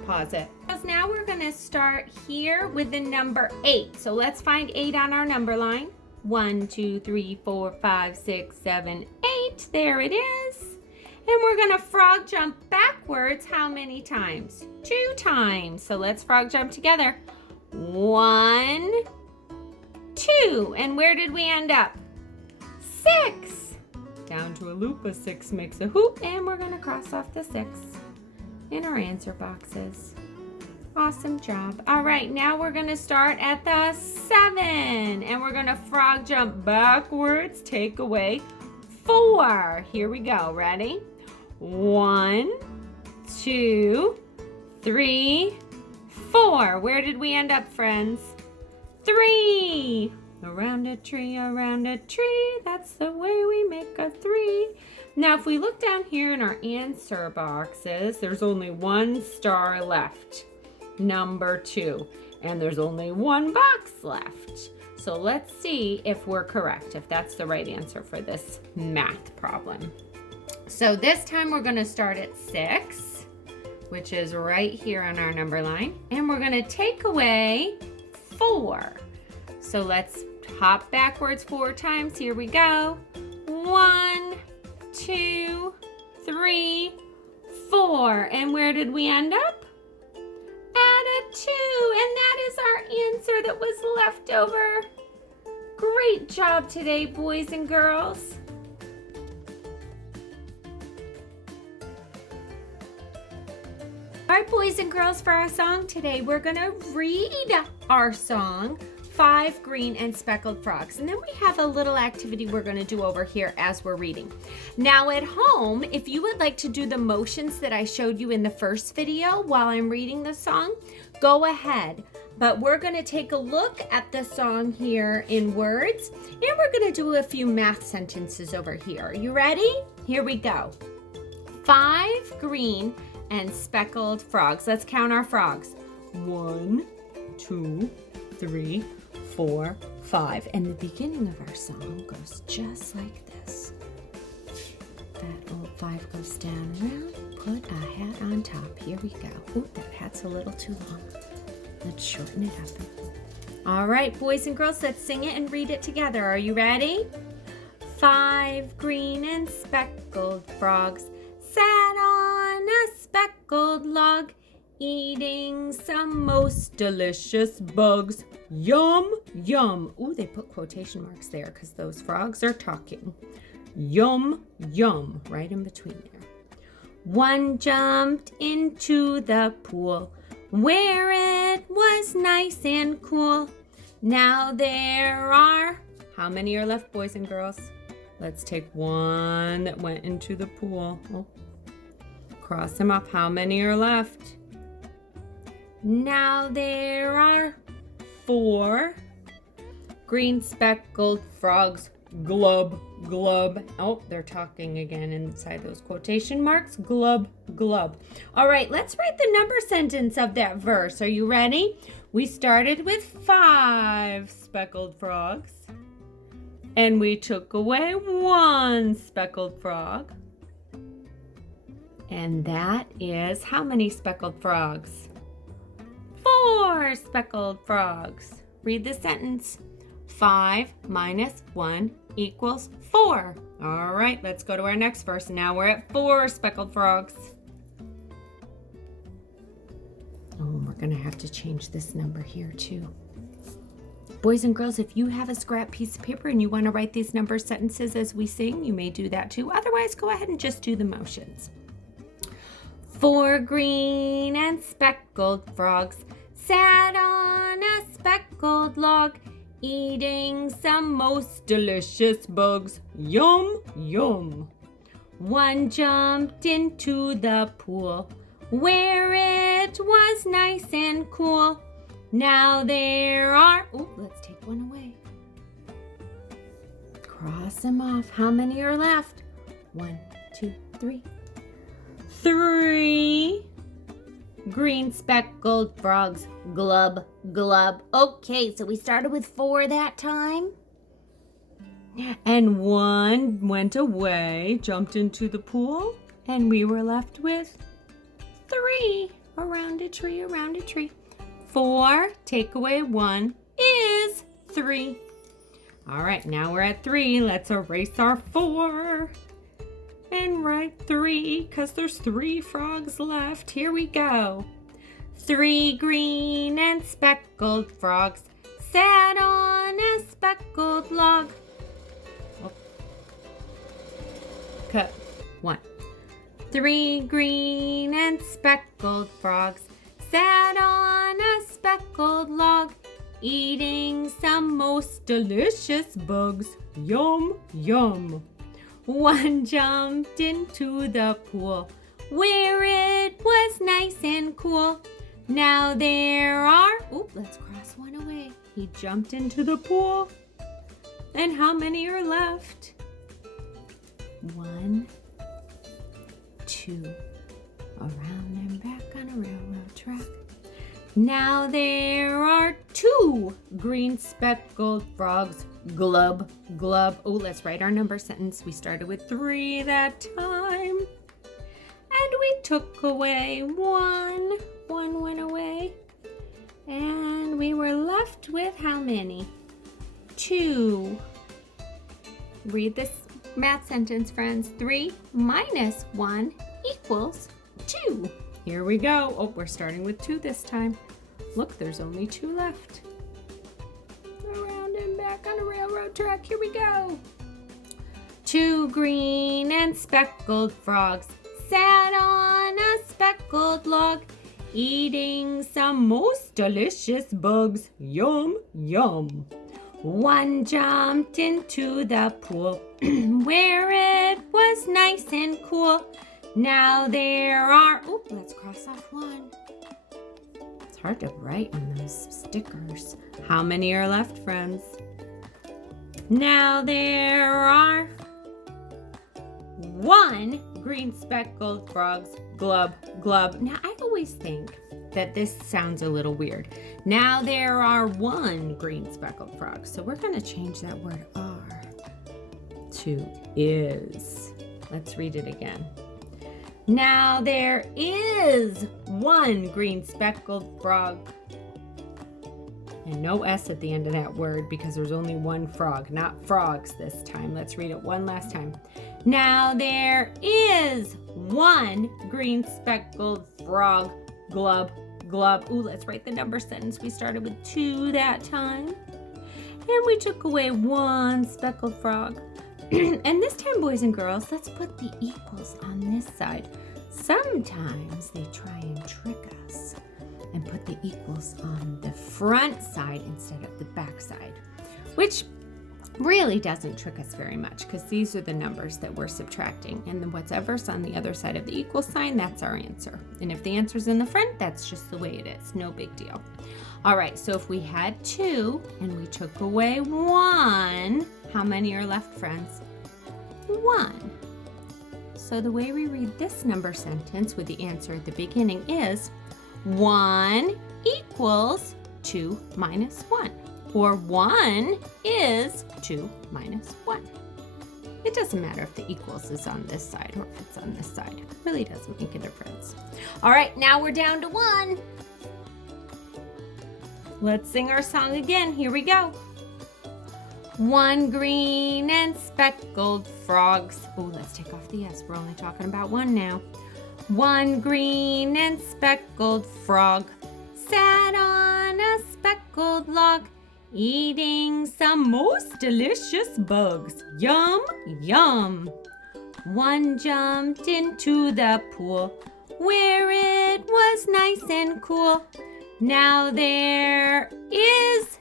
Pause it. Now we're going to start here with the number 8. So let's find 8 on our number line. 1, 2, 3, 4, 5, 6, 7, 8. There it is. And we're going to frog jump backwards how many times? 2 times. So let's frog jump together. 1, 2. And where did we end up? 6. Down to a loop. A 6 makes a hoop. And we're going to cross off the 6 in our answer boxes. Awesome job. All right, now we're going to start at the 7. And we're going to frog jump backwards. Take away 4. Here we go. Ready? 1, 2, 3, 4. Where did we end up, friends? 3. Around a tree, around a tree. That's the way we make a 3. Now, if we look down here in our answer boxes, there's only 1 star left, number 2. And there's only 1 box left. So let's see if we're correct, if that's the right answer for this math problem. So this time we're going to start at 6, which is right here on our number line. And we're going to take away 4. So let's hop backwards 4 times. Here we go. 1, 2, 3, 4. And where did we end up? At a 2. And that is our answer that was left over. Great job today, boys and girls. All right, boys and girls, for our song today, we're going to read our song, 5 Green and Speckled Frogs. And then we have a little activity we're going to do over here as we're reading. Now at home, if you would like to do the motions that I showed you in the first video while I'm reading the song, go ahead. But we're going to take a look at the song here in words, and we're going to do a few math sentences over here. Are you ready? Here we go. 5 green and speckled frogs. Let's count our frogs. 1, 2, 3, 4, 5. And the beginning of our song goes just like this. That old 5 goes down around. Put a hat on top. Here we go. Ooh, that hat's a little too long. Let's shorten it up. All right, boys and girls, let's sing it and read it together. Are you ready? 5 green and speckled frogs sat on a speckled log, eating some most delicious bugs. Yum, yum. Ooh, they put quotation marks there because those frogs are talking. Yum, yum, right in between there. One jumped into the pool where it was nice and cool. Now there are, how many are left, boys and girls? Let's take one that went into the pool. Oh. Cross them up. How many are left? Now there are 4 green speckled frogs. Glub, glub. Oh, they're talking again inside those quotation marks. Glub, glub. All right, let's write the number sentence of that verse. Are you ready? We started with 5 speckled frogs, and we took away 1 speckled frog. And that is how many speckled frogs? 4 speckled frogs. Read the sentence. 5 minus 1 equals 4. All right, let's go to our next verse. Now we're at 4 speckled frogs. Oh, we're going to have to change this number here too. Boys and girls, if you have a scrap piece of paper and you want to write these number sentences as we sing, you may do that too. Otherwise, go ahead and just do the motions. 4 green and speckled frogs sat on a speckled log, eating some most delicious bugs. Yum, yum. One jumped into the pool where it was nice and cool. Now there are, ooh, let's take one away. Cross them off. How many are left? 1, 2, 3. 3 green speckled frogs. Glub, glub. Okay, so we started with 4 that time. And 1 went away, jumped into the pool, and we were left with 3. Around a tree, around a tree. 4, take away 1 is 3. All right, now we're at 3. Let's erase our 4 and write 3 because there's 3 frogs left. Here we go. 3 green and speckled frogs sat on a speckled log. Oh. Cut 1. 3 green and speckled frogs sat on a speckled log, eating some most delicious bugs. Yum, yum. 1 jumped into the pool where it was nice and cool. Now there are, ooh, let's cross 1 away. He jumped into the pool. And how many are left? 1, 2, around and back on a railroad track. Now there are 2 green speckled frogs. Glub, glub. Oh, let's write our number sentence. We started with 3 that time. And we took away 1. 1 went away. And we were left many? 2. Read this math sentence, friends. 3 minus 1 equals 2. Here we go. Oh, we're starting with 2 this time. Look, there's only 2 left. Around and back on a railroad track. Here we go. 2 green and speckled frogs sat on a speckled log, eating some most delicious bugs. Yum, yum. 1 jumped into the pool where it was nice and cool. Now there are, let's cross off 1. It's hard to write on those stickers. How many are left, friends? Now there are 1 green speckled frogs, glub, glub. Now I always think that this sounds a little weird. Now there are 1 green speckled frog. So we're gonna change that word are to is. Let's read it again. Now there is 1 green speckled frog. And no S at the end of that word because there's only 1 frog, not frogs this time. Let's read it one last time. Now there is 1 green speckled frog, glub, glub. Let's write the number sentence. We started with 2 that time. And we took away 1 speckled frog. And this time, boys and girls, let's put the equals on this side. Sometimes they try and trick us and put the equals on the front side instead of the back side, which really doesn't trick us very much because these are the numbers that we're subtracting, and then whatever's on the other side of the equal sign, that's our answer. And if the answer's in the front, that's just the way it is. No big deal. All right, so if we had 2 and we took away 1, how many are left, friends? 1. So the way we read this number sentence with the answer at the beginning is 1 equals 2 minus 1. Or 1 is 2 minus 1. It doesn't matter if the equals is on this side or if it's on this side. It really doesn't make a difference. All right, now we're down to 1. Let's sing our song again. Here we go. 1 green and speckled frogs. Let's take off the S. We're only talking about 1 now. 1 green and speckled frog sat on a speckled log, eating some most delicious bugs. Yum, yum. 1 jumped into the pool where it was nice and cool. Now there is...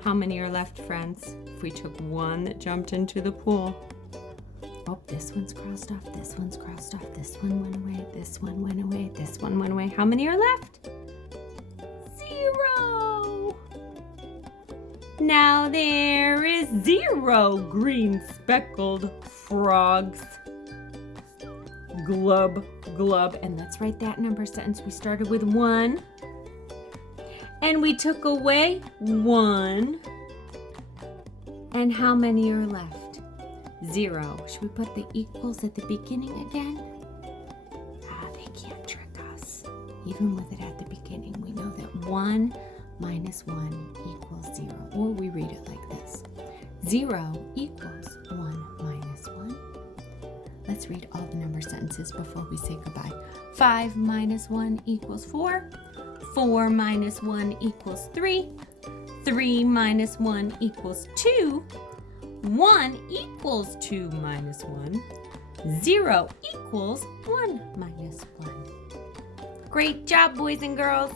How many are left, friends? If we took 1 that jumped into the pool. Oh, this one's crossed off, this one's crossed off, this one went away, this one went away, this one went away. How many are left? 0. Now there is 0 green speckled frogs. Glub, glub. And let's write that number sentence. We started with 1. And we took away 1. And how many are left? 0. Should we put the equals at the beginning again? They can't trick us. Even with it at the beginning, we know that 1 minus 1 equals 0. Or we read it like this. 0 equals 1 minus 1. Let's read all the number sentences before we say goodbye. 5 minus 1 equals 4. 4 minus 1 equals 3. 3 minus 1 equals 2. 1 equals 2 minus 1. 0 equals 1 minus 1. Great job, boys and girls.